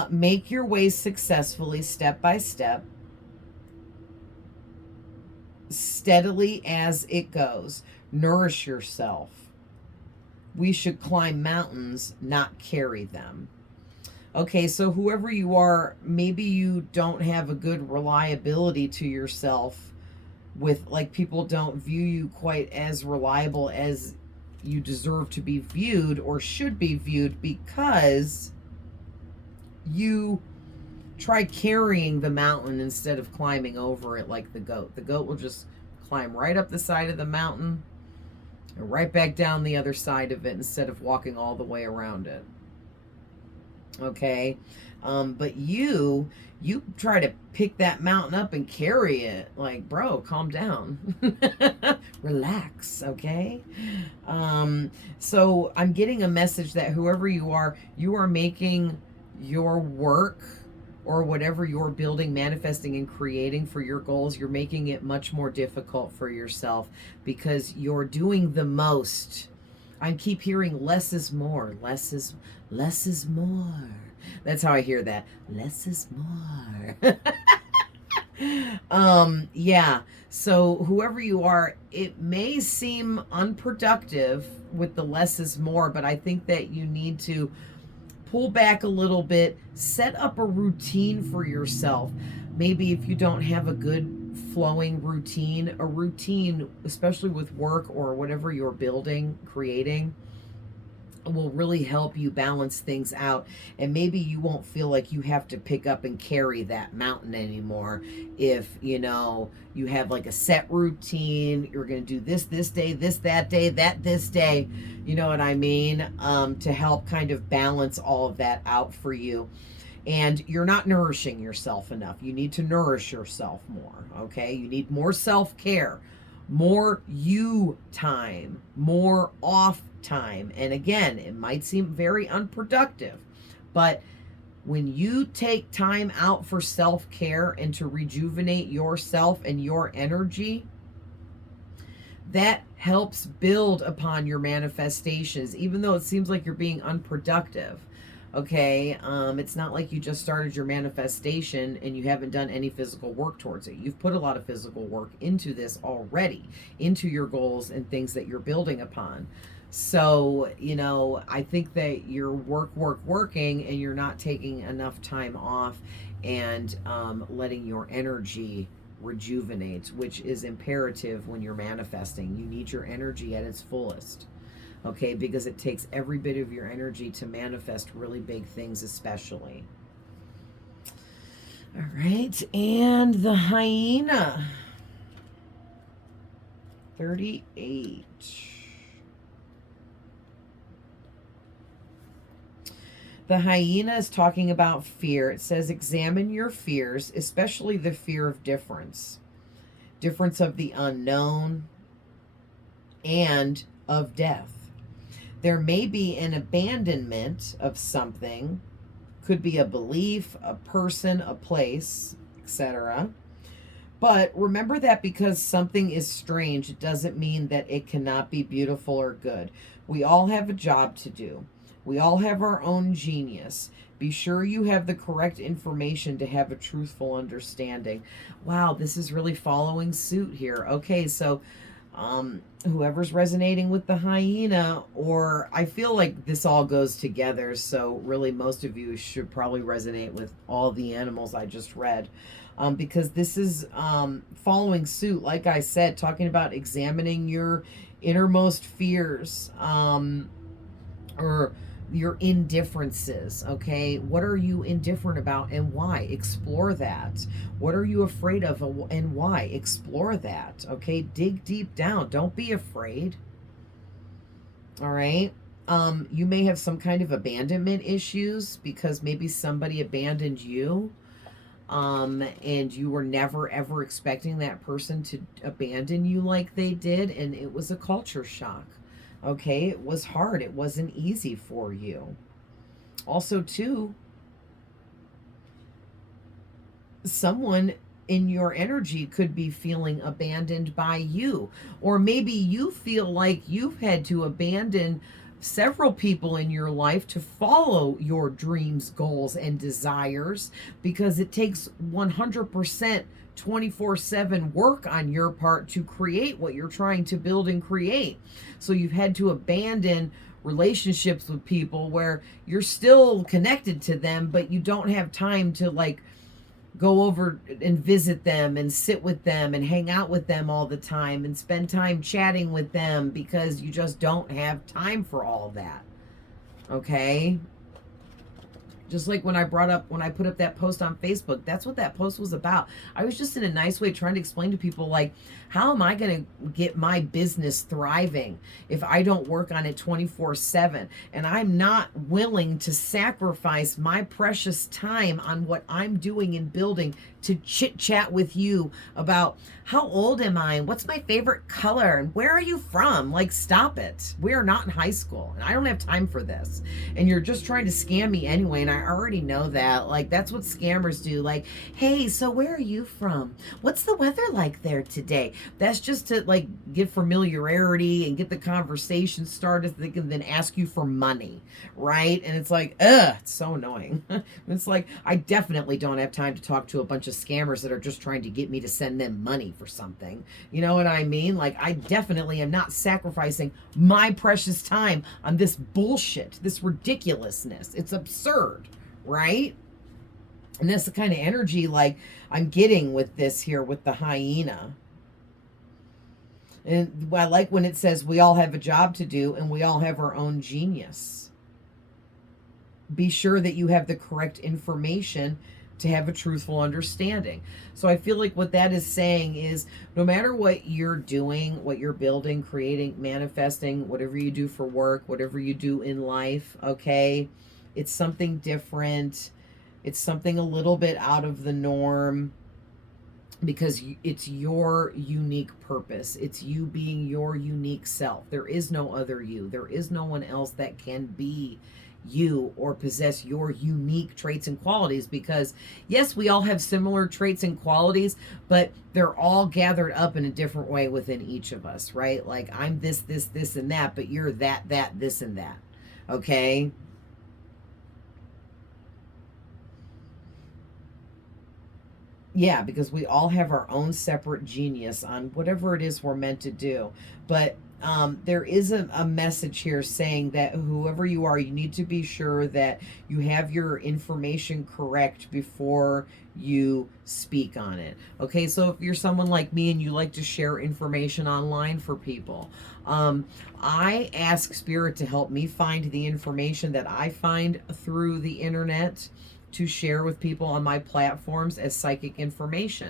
Make your way successfully, step by step, steadily as it goes. Nourish yourself. We should climb mountains, not carry them. Okay, so whoever you are, maybe you don't have a good reliability to yourself with, like, people don't view you quite as reliable as you deserve to be viewed or should be viewed because you try carrying the mountain instead of climbing over it like the goat. The goat will just climb right up the side of the mountain and right back down the other side of it instead of walking all the way around it. Okay. But you try to pick that mountain up and carry it. Like, bro, calm down. Relax, okay? So I'm getting a message that whoever you are making your work or whatever you're building, manifesting, and creating for your goals, you're making it much more difficult for yourself because you're doing the most. I keep hearing less is more. Less is more. That's how I hear that. Less is more. Yeah. So whoever you are, it may seem unproductive with the less is more, but I think that you need to pull back a little bit, set up a routine for yourself. Maybe if you don't have a good flowing routine, a routine, especially with work or whatever you're building, creating, will really help you balance things out. And maybe you won't feel like you have to pick up and carry that mountain anymore if you have like a set routine. You're going to do this day, that day, this day, you know what I mean, to help kind of balance all of that out for you. And you're not nourishing yourself enough. You need to nourish yourself more. Okay, you need more self-care, more you time, more off time. And again, it might seem very unproductive, but when you take time out for self-care and to rejuvenate yourself and your energy, that helps build upon your manifestations, even though it seems like you're being unproductive. Okay, it's not like you just started your manifestation and you haven't done any physical work towards it. You've put a lot of physical work into this already, into your goals and things that you're building upon. So, I think that you're working and you're not taking enough time off and letting your energy rejuvenate, which is imperative when you're manifesting. You need your energy at its fullest. Okay, because it takes every bit of your energy to manifest really big things, especially. All right, and the hyena. 38. The hyena is talking about fear. It says, examine your fears, especially the fear of difference of the unknown, and of death. There may be an abandonment of something, could be a belief, a person, a place, etc. But remember that because something is strange, it doesn't mean that it cannot be beautiful or good. We all have a job to do. We all have our own genius. Be sure you have the correct information to have a truthful understanding. Wow, this is really following suit here. Okay, so whoever's resonating with the hyena, or I feel like this all goes together, so really most of you should probably resonate with all the animals I just read, because this is following suit, like I said, talking about examining your innermost fears, or your indifferences. Okay, what are you indifferent about and why? Explore that. What are you afraid of and why? Explore that. Okay, dig deep down. Don't be afraid. All right. You may have some kind of abandonment issues because maybe somebody abandoned you, and you were never ever expecting that person to abandon you like they did, and it was a culture shock. Okay, it was hard. It wasn't easy for you. Also, too, someone in your energy could be feeling abandoned by you. Or maybe you feel like you've had to abandon several people in your life to follow your dreams, goals, and desires because it takes 100% 24/7 work on your part to create what you're trying to build and create. So you've had to abandon relationships with people where you're still connected to them, but you don't have time to like go over and visit them and sit with them and hang out with them all the time and spend time chatting with them because you just don't have time for all that. Okay? Just like when I put up that post on Facebook, that's what that post was about. I was just in a nice way trying to explain to people, like, how am I going to get my business thriving if I don't work on it 24/7? And I'm not willing to sacrifice my precious time on what I'm doing and building to chit chat with you about how old am I and what's my favorite color and where are you from? Like, stop it. We are not in high school and I don't have time for this. And you're just trying to scam me anyway. And I already know that. Like, that's what scammers do. Like, hey, so where are you from? What's the weather like there today? That's just to, like, get familiarity and get the conversation started. They can then ask you for money, right? And it's like, ugh, it's so annoying. It's like, I definitely don't have time to talk to a bunch of scammers that are just trying to get me to send them money for something. You know what I mean? Like, I definitely am not sacrificing my precious time on this bullshit, this ridiculousness. It's absurd, right? And that's the kind of energy, like, I'm getting with this here with the hyena. And I like when it says we all have a job to do and we all have our own genius. Be sure that you have the correct information to have a truthful understanding. So I feel like what that is saying is, no matter what you're doing, what you're building, creating, manifesting, whatever you do for work, whatever you do in life, okay, it's something different. It's something a little bit out of the norm, because it's your unique purpose. It's you being your unique self. There is no other you. There is no one else that can be you or possess your unique traits and qualities, because yes, we all have similar traits and qualities, but they're all gathered up in a different way within each of us, right? Like, I'm this, and that, but you're that, this, and that. Okay? Yeah, because we all have our own separate genius on whatever it is we're meant to do. But there is a message here saying that whoever you are, you need to be sure that you have your information correct before you speak on it. Okay, so if you're someone like me and you like to share information online for people, I ask Spirit to help me find the information that I find through the internet to share with people on my platforms as psychic information,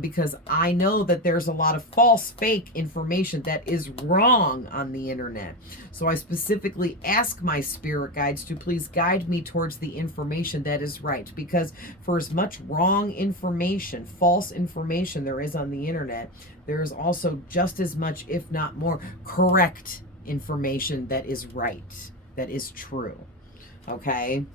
because I know that there's a lot of false, fake information that is wrong on the internet. So I specifically ask my spirit guides to please guide me towards the information that is right, because for as much wrong information, false information there is on the internet, there is also just as much, if not more, correct information that is right, that is true. Okay?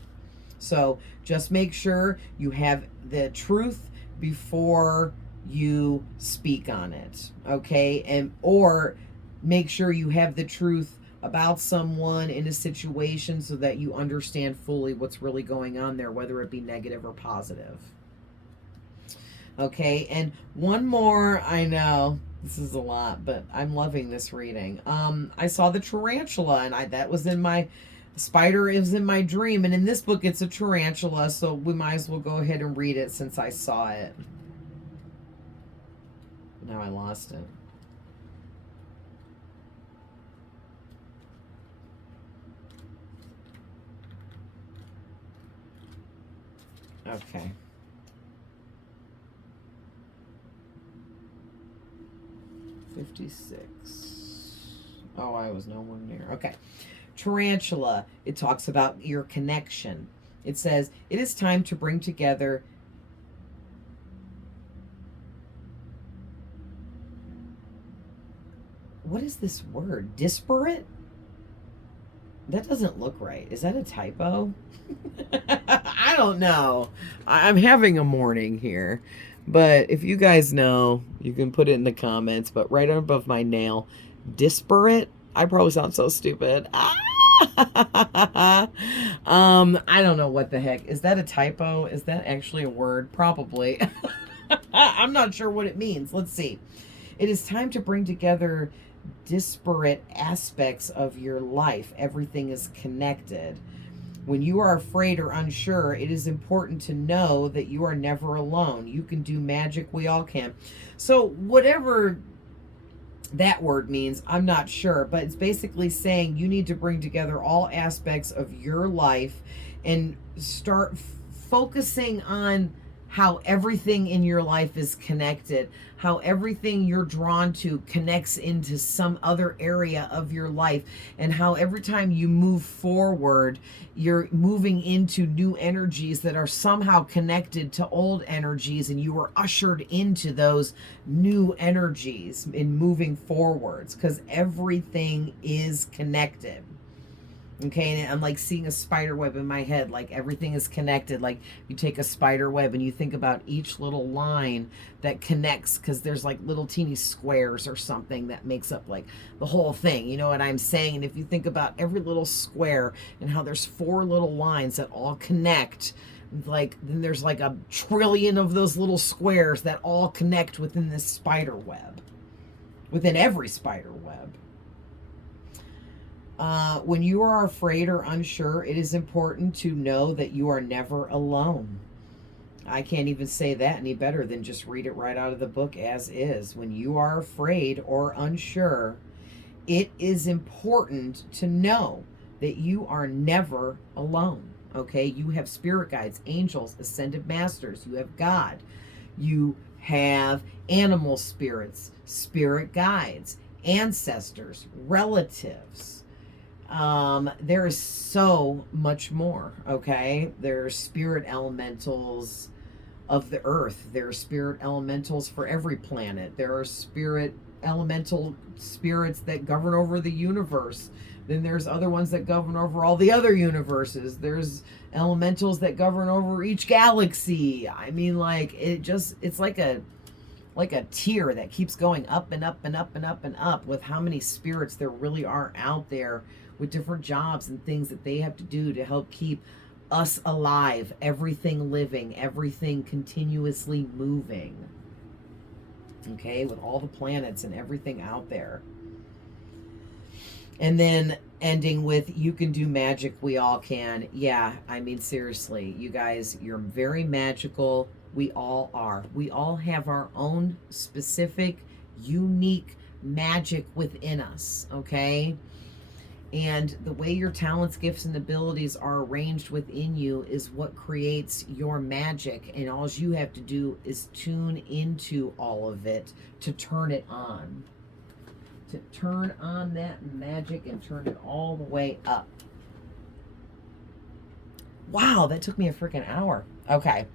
So just make sure you have the truth before you speak on it, okay? And or make sure you have the truth about someone in a situation so that you understand fully what's really going on there, whether it be negative or positive. Okay, and one more, I know this is a lot, but I'm loving this reading. I saw the tarantula, and that was in my spider is in my dream, and in this book it's a tarantula, so we might as well go ahead and read it since I saw it. Now I lost it. Okay. $56. Oh, I was nowhere near. Okay. Tarantula, it talks about your connection. It says, it is time to bring together what is this word? Disparate? That doesn't look right. Is that a typo? I don't know. I'm having a morning here. But if you guys know, you can put it in the comments. But right above my nail, disparate? I probably sound so stupid. I don't know what the heck. Is that a typo? Is that actually a word? Probably. I'm not sure what it means. Let's see. It is time to bring together disparate aspects of your life. Everything is connected. When you are afraid or unsure, it is important to know that you are never alone. You can do magic. We all can. So whatever that word means, I'm not sure, but it's basically saying you need to bring together all aspects of your life and start focusing on how everything in your life is connected, how everything you're drawn to connects into some other area of your life, and how every time you move forward, you're moving into new energies that are somehow connected to old energies, and you are ushered into those new energies in moving forwards, because everything is connected. Okay, and I'm like seeing a spider web in my head, like everything is connected. Like you take a spider web and you think about each little line that connects, because there's like little teeny squares or something that makes up like the whole thing. You know what I'm saying? And if you think about every little square and how there's 4 little lines that all connect, like then there's like a trillion of those little squares that all connect within this spider web, within every spider web. When you are afraid or unsure, it is important to know that you are never alone. I can't even say that any better than just read it right out of the book as is. When you are afraid or unsure, it is important to know that you are never alone. Okay? You have spirit guides, angels, ascended masters. You have God. You have animal spirits, spirit guides, ancestors, relatives. There is so much more. Okay, there's spirit elementals of the earth. There are spirit elementals for every planet. There are spirit elemental spirits that govern over the universe. Then there's other ones that govern over all the other universes. There's elementals that govern over each galaxy. I mean, like it's like a tier that keeps going up and up and up and up and up with how many spirits there really are out there, with different jobs and things that they have to do to help keep us alive, everything living, everything continuously moving. Okay, with all the planets and everything out there. And then ending with, you can do magic, we all can. Yeah, I mean, seriously, you guys, you're very magical. We all are. We all have our own specific, unique magic within us, okay? And the way your talents, gifts, and abilities are arranged within you is what creates your magic. And all you have to do is tune into all of it to turn it on. To turn on that magic and turn it all the way up. Wow, that took me a freaking hour. Okay.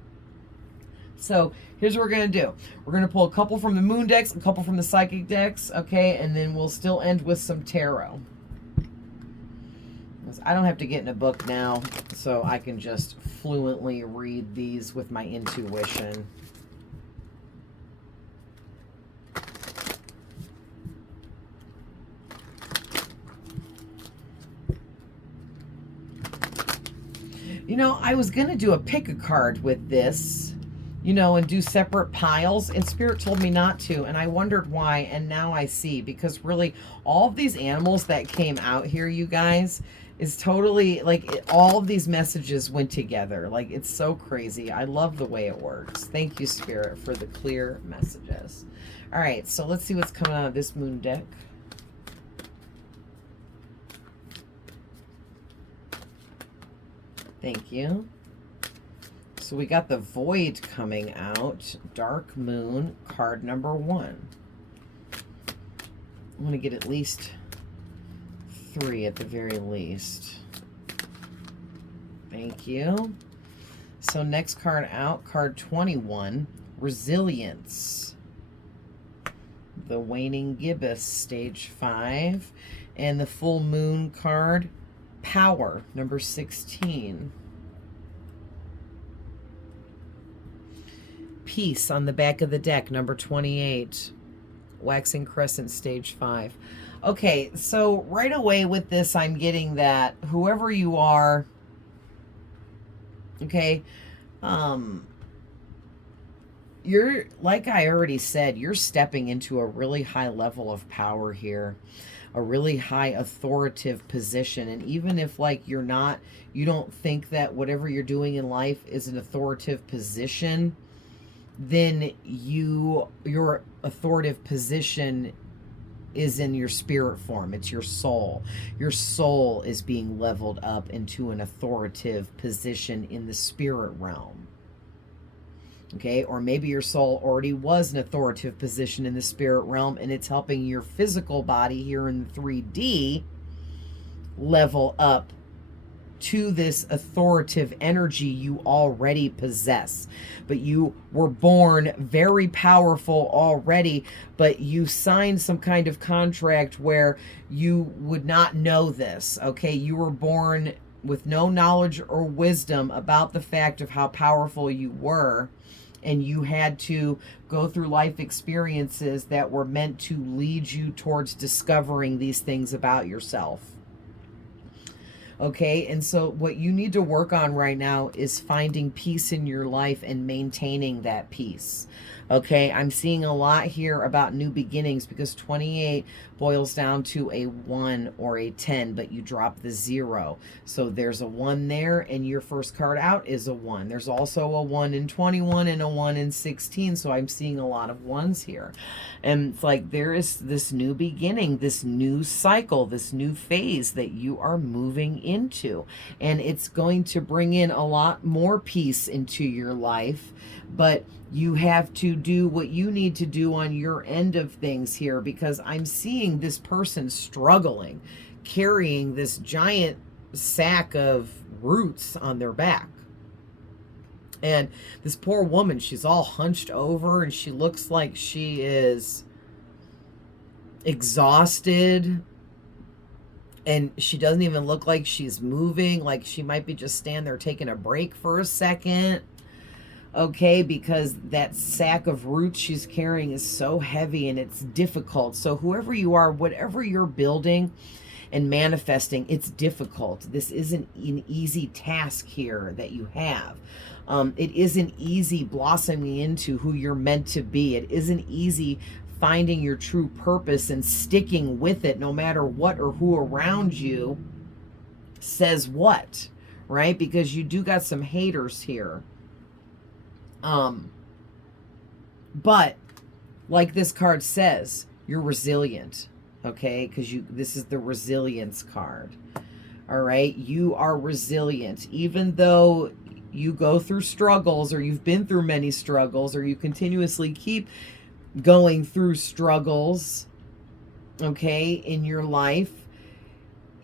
So here's what we're going to do. We're going to pull a couple from the moon decks, a couple from the psychic decks, okay? And then we'll still end with some tarot. I don't have to get in a book now, so I can just fluently read these with my intuition. You know, I was going to do a pick a card with this, you know, and do separate piles, and Spirit told me not to, and I wondered why, and now I see, because really all of these animals that came out here, you guys, is totally, like, all of these messages went together. Like, it's so crazy. I love the way it works. Thank you, Spirit, for the clear messages. All right, so let's see what's coming out of this moon deck. Thank you. So we got the Void coming out. Dark Moon, card number 1. I want to get at least 3 at the very least. Thank you. So next card out, card 21, Resilience. The Waning Gibbous, stage 5. And the Full Moon card, Power, number 16. Peace on the back of the deck, number 28. Waxing Crescent, stage 5. Okay, so right away with this, I'm getting that whoever you are, okay, you're, like I already said, you're stepping into a really high level of power here, a really high authoritative position. And even if, like, you don't think that whatever you're doing in life is an authoritative position, then your authoritative position is in your spirit form. It's your soul. Your soul is being leveled up into an authoritative position in the spirit realm. Okay, or maybe your soul already was an authoritative position in the spirit realm and it's helping your physical body here in the 3D level up to this authoritative energy you already possess. But you were born very powerful already, but you signed some kind of contract where you would not know this. Okay, you were born with no knowledge or wisdom about the fact of how powerful you were, and you had to go through life experiences that were meant to lead you towards discovering these things about yourself. Okay, and so what you need to work on right now is finding peace in your life and maintaining that peace. Okay, I'm seeing a lot here about new beginnings because 28 boils down to a 1 or a 10, but you drop the 0. So there's a 1 there, and your first card out is a 1. There's also a 1 in 21 and a 1 in 16, so I'm seeing a lot of 1s here. And it's like there is this new beginning, this new cycle, this new phase that you are moving into. And it's going to bring in a lot more peace into your life, but you have to do what you need to do on your end of things here, because I'm seeing this person struggling, carrying this giant sack of roots on their back. And this poor woman, she's all hunched over and she looks like she is exhausted. And she doesn't even look like she's moving. Like she might be just standing there taking a break for a second. Okay, because that sack of roots she's carrying is so heavy and it's difficult. So whoever you are, whatever you're building and manifesting, it's difficult. This isn't an easy task here that you have. It isn't easy blossoming into who you're meant to be. It isn't easy finding your true purpose and sticking with it no matter what or who around you says what, right? Because you do got some haters here. But like this card says, you're resilient, okay? Because this is the resilience card. All right, you are resilient, even though you go through struggles, or you've been through many struggles, or you continuously keep going through struggles, okay, in your life.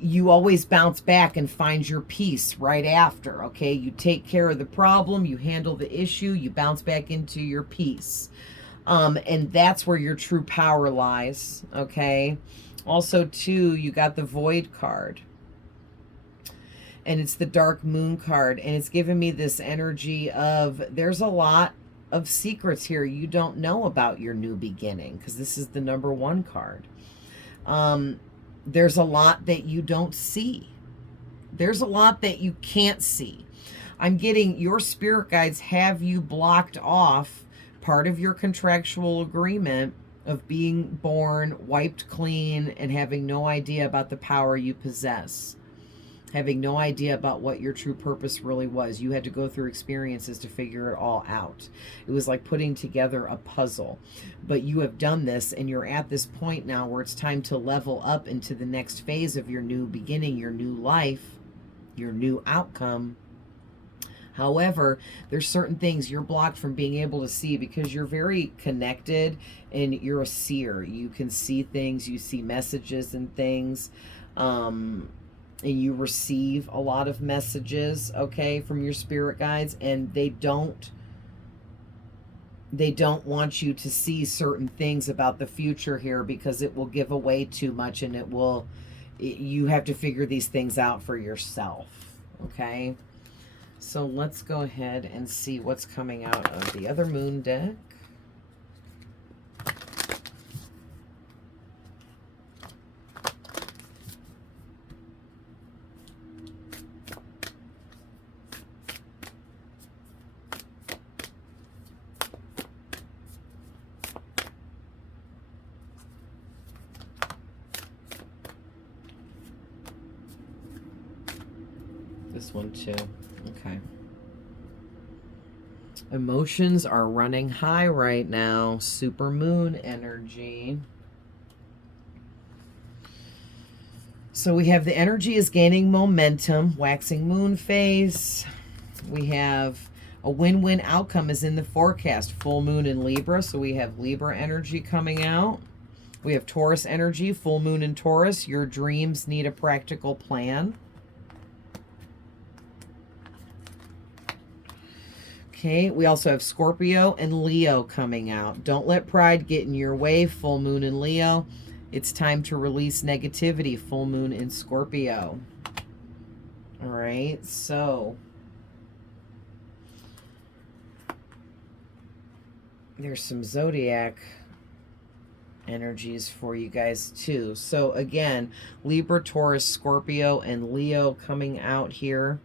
You always bounce back and find your peace right after, okay? You take care of the problem, you handle the issue, you bounce back into your peace. And that's where your true power lies, okay? Also, too, you got the Void card. And it's the Dark Moon card. And it's giving me this energy of there's a lot of secrets here you don't know about your new beginning, because this is the number 1 card. There's a lot that you don't see. There's a lot that you can't see. I'm getting your spirit guides have you blocked off part of your contractual agreement of being born wiped clean and having no idea about the power you possess. Having no idea about what your true purpose really was. You had to go through experiences to figure it all out. It was like putting together a puzzle. But you have done this, and you're at this point now where it's time to level up into the next phase of your new beginning, your new life, your new outcome. However, there's certain things you're blocked from being able to see because you're very connected and you're a seer. You can see things, you see messages and things. And you receive a lot of messages, okay, from your spirit guides, and they don't want you to see certain things about the future here because it will give away too much, and you have to figure these things out for yourself, okay? So let's go ahead and see what's coming out of the other moon deck. This one too. Okay. Emotions are running high right now. Super moon energy. So we have the energy is gaining momentum, waxing moon phase. We have a win-win outcome is in the forecast, full moon in Libra. So we have Libra energy coming out. We have Taurus energy, full moon in Taurus. Your dreams need a practical plan. Okay, we also have Scorpio and Leo coming out. Don't let pride get in your way, full moon in Leo. It's time to release negativity, full moon in Scorpio. All right, so there's some zodiac energies for you guys too. So again, Libra, Taurus, Scorpio, and Leo coming out here.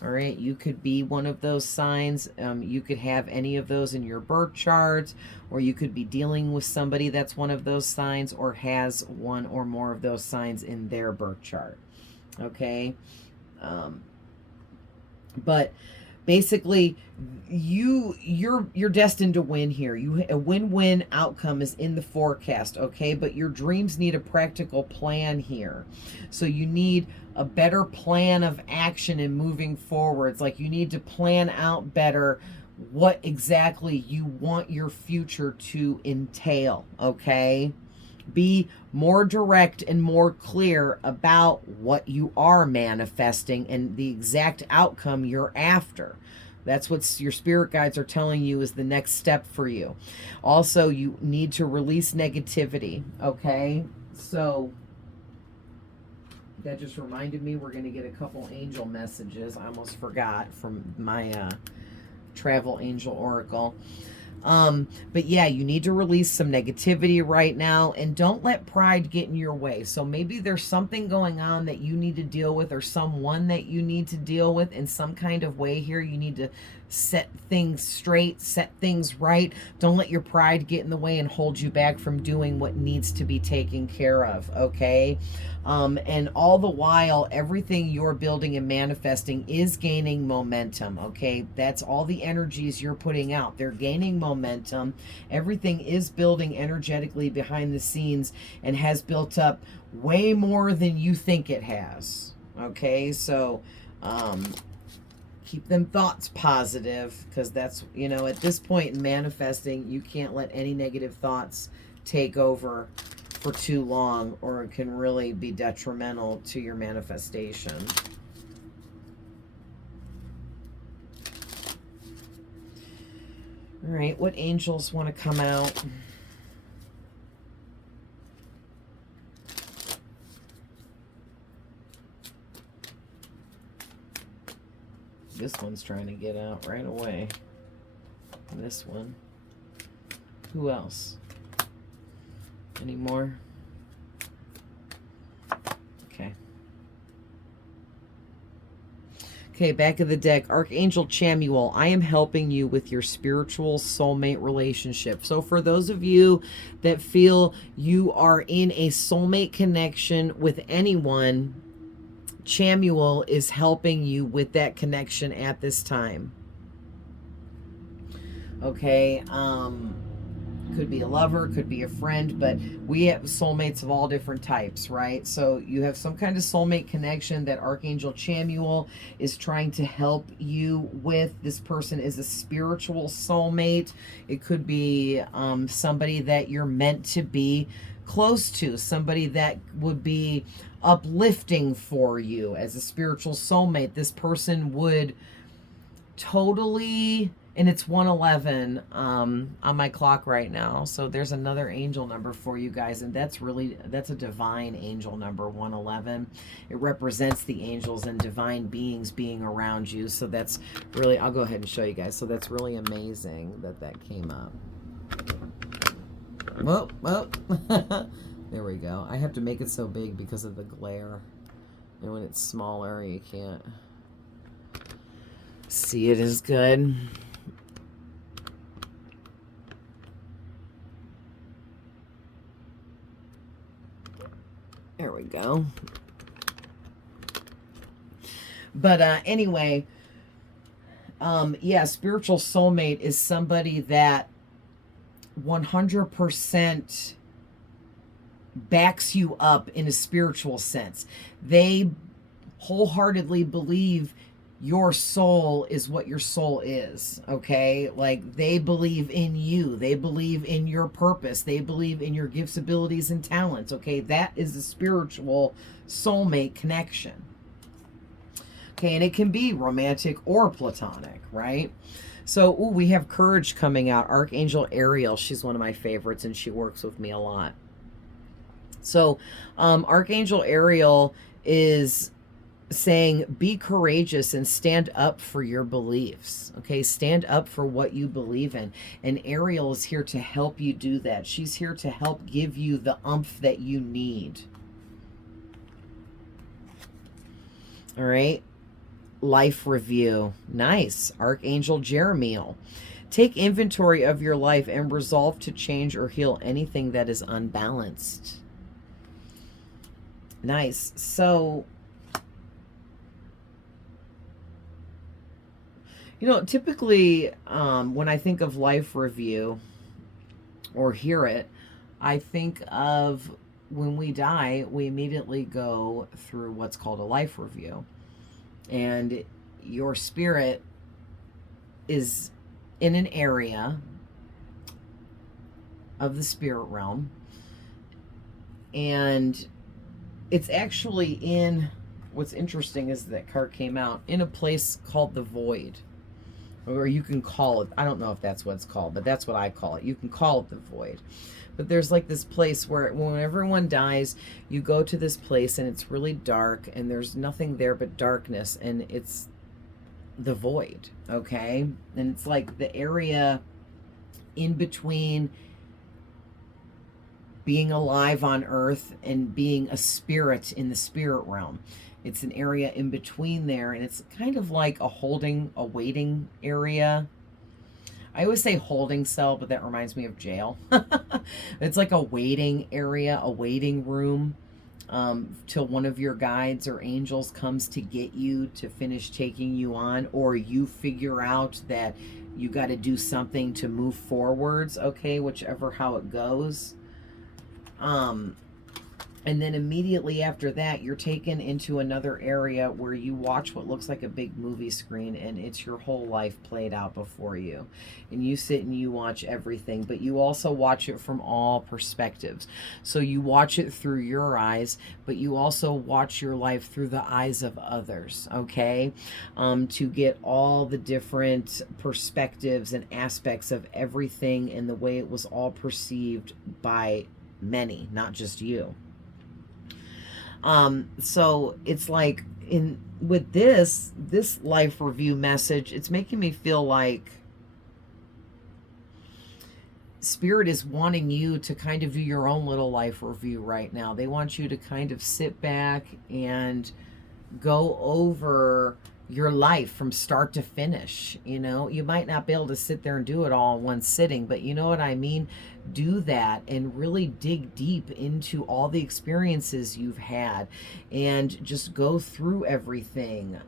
All right, you could be one of those signs. You could have any of those in your birth chart, or you could be dealing with somebody that's one of those signs or has one or more of those signs in their birth chart. Okay, but basically you're destined to win here. A win-win outcome is in the forecast, okay? But your dreams need a practical plan here. So you need a better plan of action and moving forwards. Like you need to plan out better what exactly you want your future to entail, okay? Be more direct and more clear about what you are manifesting and the exact outcome you're after. That's what your spirit guides are telling you is the next step for you. Also, you need to release negativity, okay? So that just reminded me we're going to get a couple angel messages. I almost forgot from my travel angel oracle. But yeah, you need to release some negativity right now and don't let pride get in your way. So maybe there's something going on that you need to deal with or someone that you need to deal with in some kind of way here. You need to set things straight, set things right. Don't let your pride get in the way and hold you back from doing what needs to be taken care of, okay? And all the while, everything you're building and manifesting is gaining momentum, okay? That's all the energies you're putting out. They're gaining momentum. Everything is building energetically behind the scenes and has built up way more than you think it has, okay? So, keep them thoughts positive because that's, you know, at this point in manifesting, you can't let any negative thoughts take over for too long or it can really be detrimental to your manifestation. All right, what angels want to come out? This one's trying to get out right away. This one. Who else? Any more? Okay. Okay, back of the deck. Archangel Chamuel, I am helping you with your spiritual soulmate relationship. So for those of you that feel you are in a soulmate connection with anyone, Chamuel is helping you with that connection at this time. Okay, could be a lover, could be a friend, but we have soulmates of all different types, right? So you have some kind of soulmate connection that Archangel Chamuel is trying to help you with. This person is a spiritual soulmate. It could be somebody that you're meant to be close to, somebody that would be uplifting for you as a spiritual soulmate. This person would totally, and it's 111 on my clock right now, so there's another angel number for you guys, and that's a divine angel number, 111. It represents the angels and divine beings being around you. So that's really, I'll go ahead and show you guys. So that's really amazing that came up. Whoa, whoa. There we go. I have to make it so big because of the glare, and when it's smaller you can't see it as good. There we go. But anyway, yeah, spiritual soulmate is somebody that 100% backs you up in a spiritual sense. They wholeheartedly believe your soul is what your soul is, okay? Like, they believe in you. They believe in your purpose. They believe in your gifts, abilities, and talents, okay? That is a spiritual soulmate connection. Okay, and it can be romantic or platonic, right? So, ooh, we have courage coming out. Archangel Ariel, she's one of my favorites, and she works with me a lot. So, Archangel Ariel is saying, be courageous and stand up for your beliefs. Okay, stand up for what you believe in. And Ariel is here to help you do that. She's here to help give you the oomph that you need. All right. Life review. Nice. Archangel Jeremiel. Take inventory of your life and resolve to change or heal anything that is unbalanced. Nice. So, you know, typically when I think of life review or hear it, I think of when we die, we immediately go through what's called a life review. And your spirit is in an area of the spirit realm. And it's actually in, what's interesting is that card came out, in a place called the void. Or you can call it, I don't know if that's what it's called, but that's what I call it. You can call it the void. But there's like this place where when everyone dies, you go to this place and it's really dark and there's nothing there but darkness, and it's the void, okay? And it's like the area in between being alive on earth and being a spirit in the spirit realm. It's an area in between there, and it's kind of like a waiting area. I always say holding cell, but that reminds me of jail. It's like a waiting area, a waiting room, till one of your guides or angels comes to get you to finish taking you on, or you figure out that you got to do something to move forwards, okay, whichever how it goes. And then immediately after that, you're taken into another area where you watch what looks like a big movie screen, and it's your whole life played out before you. And you sit and you watch everything, but you also watch it from all perspectives. So you watch it through your eyes, but you also watch your life through the eyes of others, okay? To get all the different perspectives and aspects of everything and the way it was all perceived by many, not just you. So it's like with this life review message, it's making me feel like Spirit is wanting you to kind of do your own little life review right now. They want you to kind of sit back and go over your life from start to finish. You know, you might not be able to sit there and do it all in one sitting, but you know what I mean? Do that and really dig deep into all the experiences you've had and just go through everything,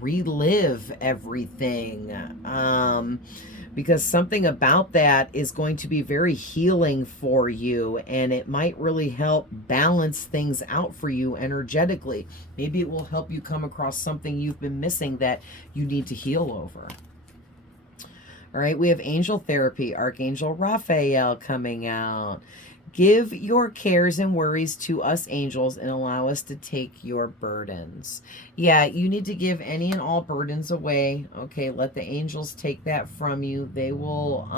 relive everything, because something about that is going to be very healing for you, and it might really help balance things out for you energetically. Maybe it will help you come across something you've been missing that you need to heal over. All right, we have angel therapy, Archangel Raphael coming out. Give your cares and worries to us angels and allow us to take your burdens. Yeah, you need to give any and all burdens away. Okay, let the angels take that from you. They will,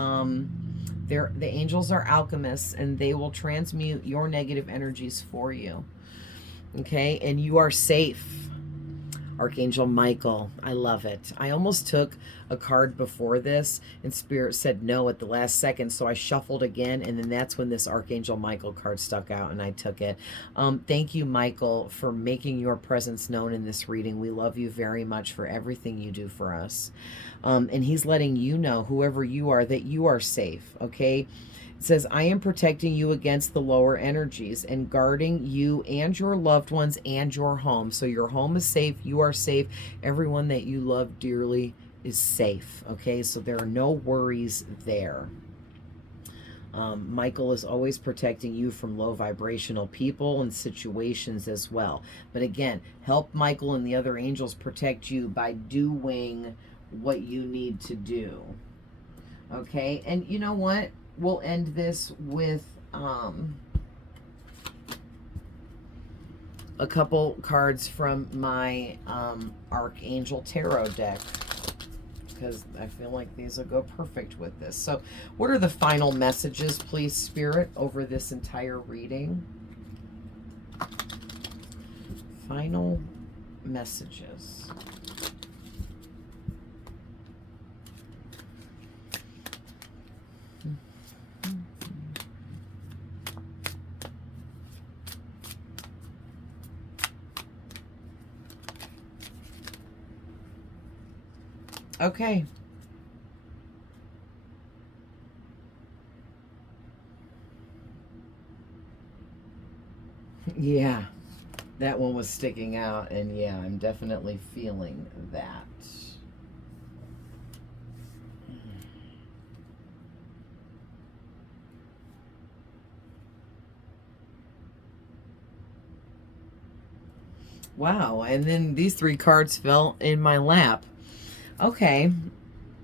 the angels are alchemists, and they will transmute your negative energies for you. Okay, and you are safe. Archangel Michael, I love it. I almost took a card before this, and Spirit said no at the last second, so I shuffled again, and then that's when this Archangel Michael card stuck out, and I took it. Thank you, Michael, for making your presence known in this reading. We love you very much for everything you do for us. And he's letting you know, whoever you are, that you are safe, okay? It says, I am protecting you against the lower energies and guarding you and your loved ones and your home. So your home is safe. You are safe. Everyone that you love dearly is safe. Okay, so there are no worries there. Michael is always protecting you from low vibrational people and situations as well. But again, help Michael and the other angels protect you by doing what you need to do. Okay, and you know what? We'll end this with a couple cards from my Archangel Tarot deck, because I feel like these will go perfect with this. So what are the final messages, please, Spirit, over this entire reading? Final messages. Okay. Yeah, that one was sticking out, and yeah, I'm definitely feeling that. Wow, and then these three cards fell in my lap. Okay,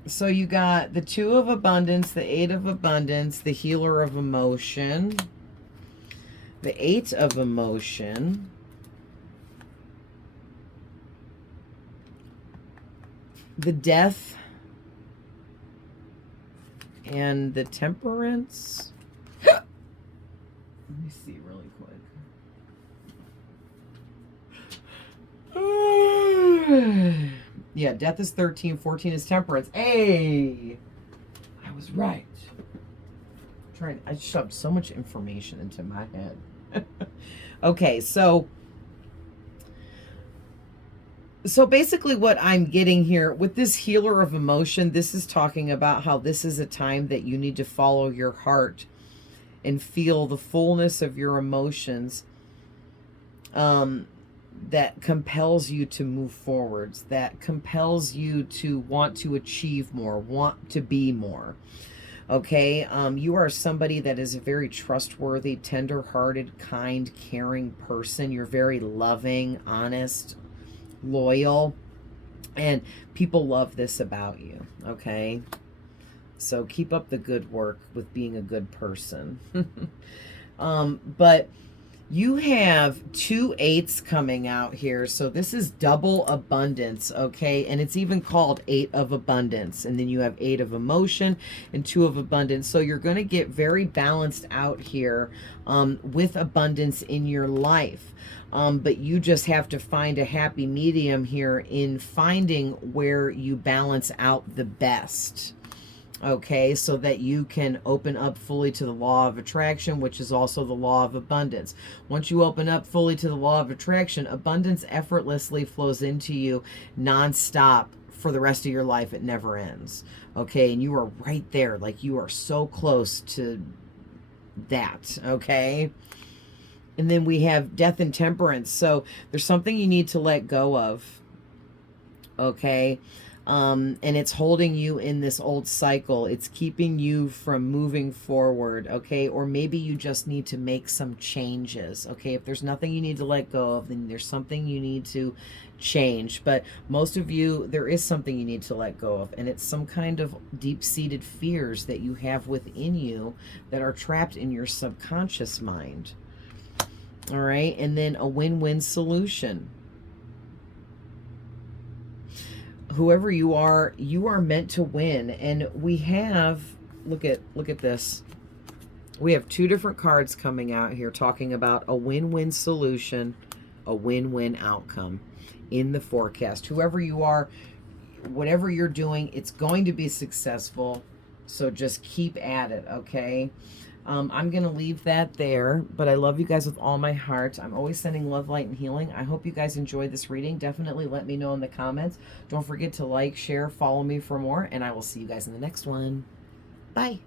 so you got the Two of Abundance, the Eight of Abundance, the Healer of Emotion, the Eight of Emotion, the Death, and the Temperance. Let me see really quick. Yeah, Death is 13, 14 is Temperance. Hey, I was right. I shoved so much information into my head. Okay, so basically what I'm getting here with this Healer of Emotion, this is talking about how this is a time that you need to follow your heart and feel the fullness of your emotions. That compels you to move forwards, that compels you to want to achieve more, want to be more. Okay, you are somebody that is a very trustworthy, tender-hearted, kind, caring person. You're very loving, honest, loyal, and people love this about you. Okay, so keep up the good work with being a good person. But you have 2 8s coming out here. So this is double abundance, okay? And it's even called 8 of Abundance. And then you have 8 of Emotion and 2 of Abundance. So you're going to get very balanced out here with abundance in your life. But you just have to find a happy medium here in finding where you balance out the best. Okay, so that you can open up fully to the law of attraction, which is also the law of abundance. Once you open up fully to the law of attraction, abundance effortlessly flows into you nonstop for the rest of your life. It never ends. Okay, and you are right there. Like, you are so close to that. Okay. And then we have Death and Temperance. So there's something you need to let go of. Okay. And it's holding you in this old cycle. It's keeping you from moving forward, okay? Or maybe you just need to make some changes, okay? If there's nothing you need to let go of, then there's something you need to change. But most of you, there is something you need to let go of, and it's some kind of deep-seated fears that you have within you that are trapped in your subconscious mind, all right? And then a win-win solution. Whoever you are meant to win. And we have, look at this. We have 2 different cards coming out here talking about a win-win solution, a win-win outcome in the forecast. Whoever you are, whatever you're doing, it's going to be successful. So just keep at it, okay? I'm going to leave that there, but I love you guys with all my heart. I'm always sending love, light, and healing. I hope you guys enjoyed this reading. Definitely let me know in the comments. Don't forget to like, share, follow me for more, and I will see you guys in the next one. Bye.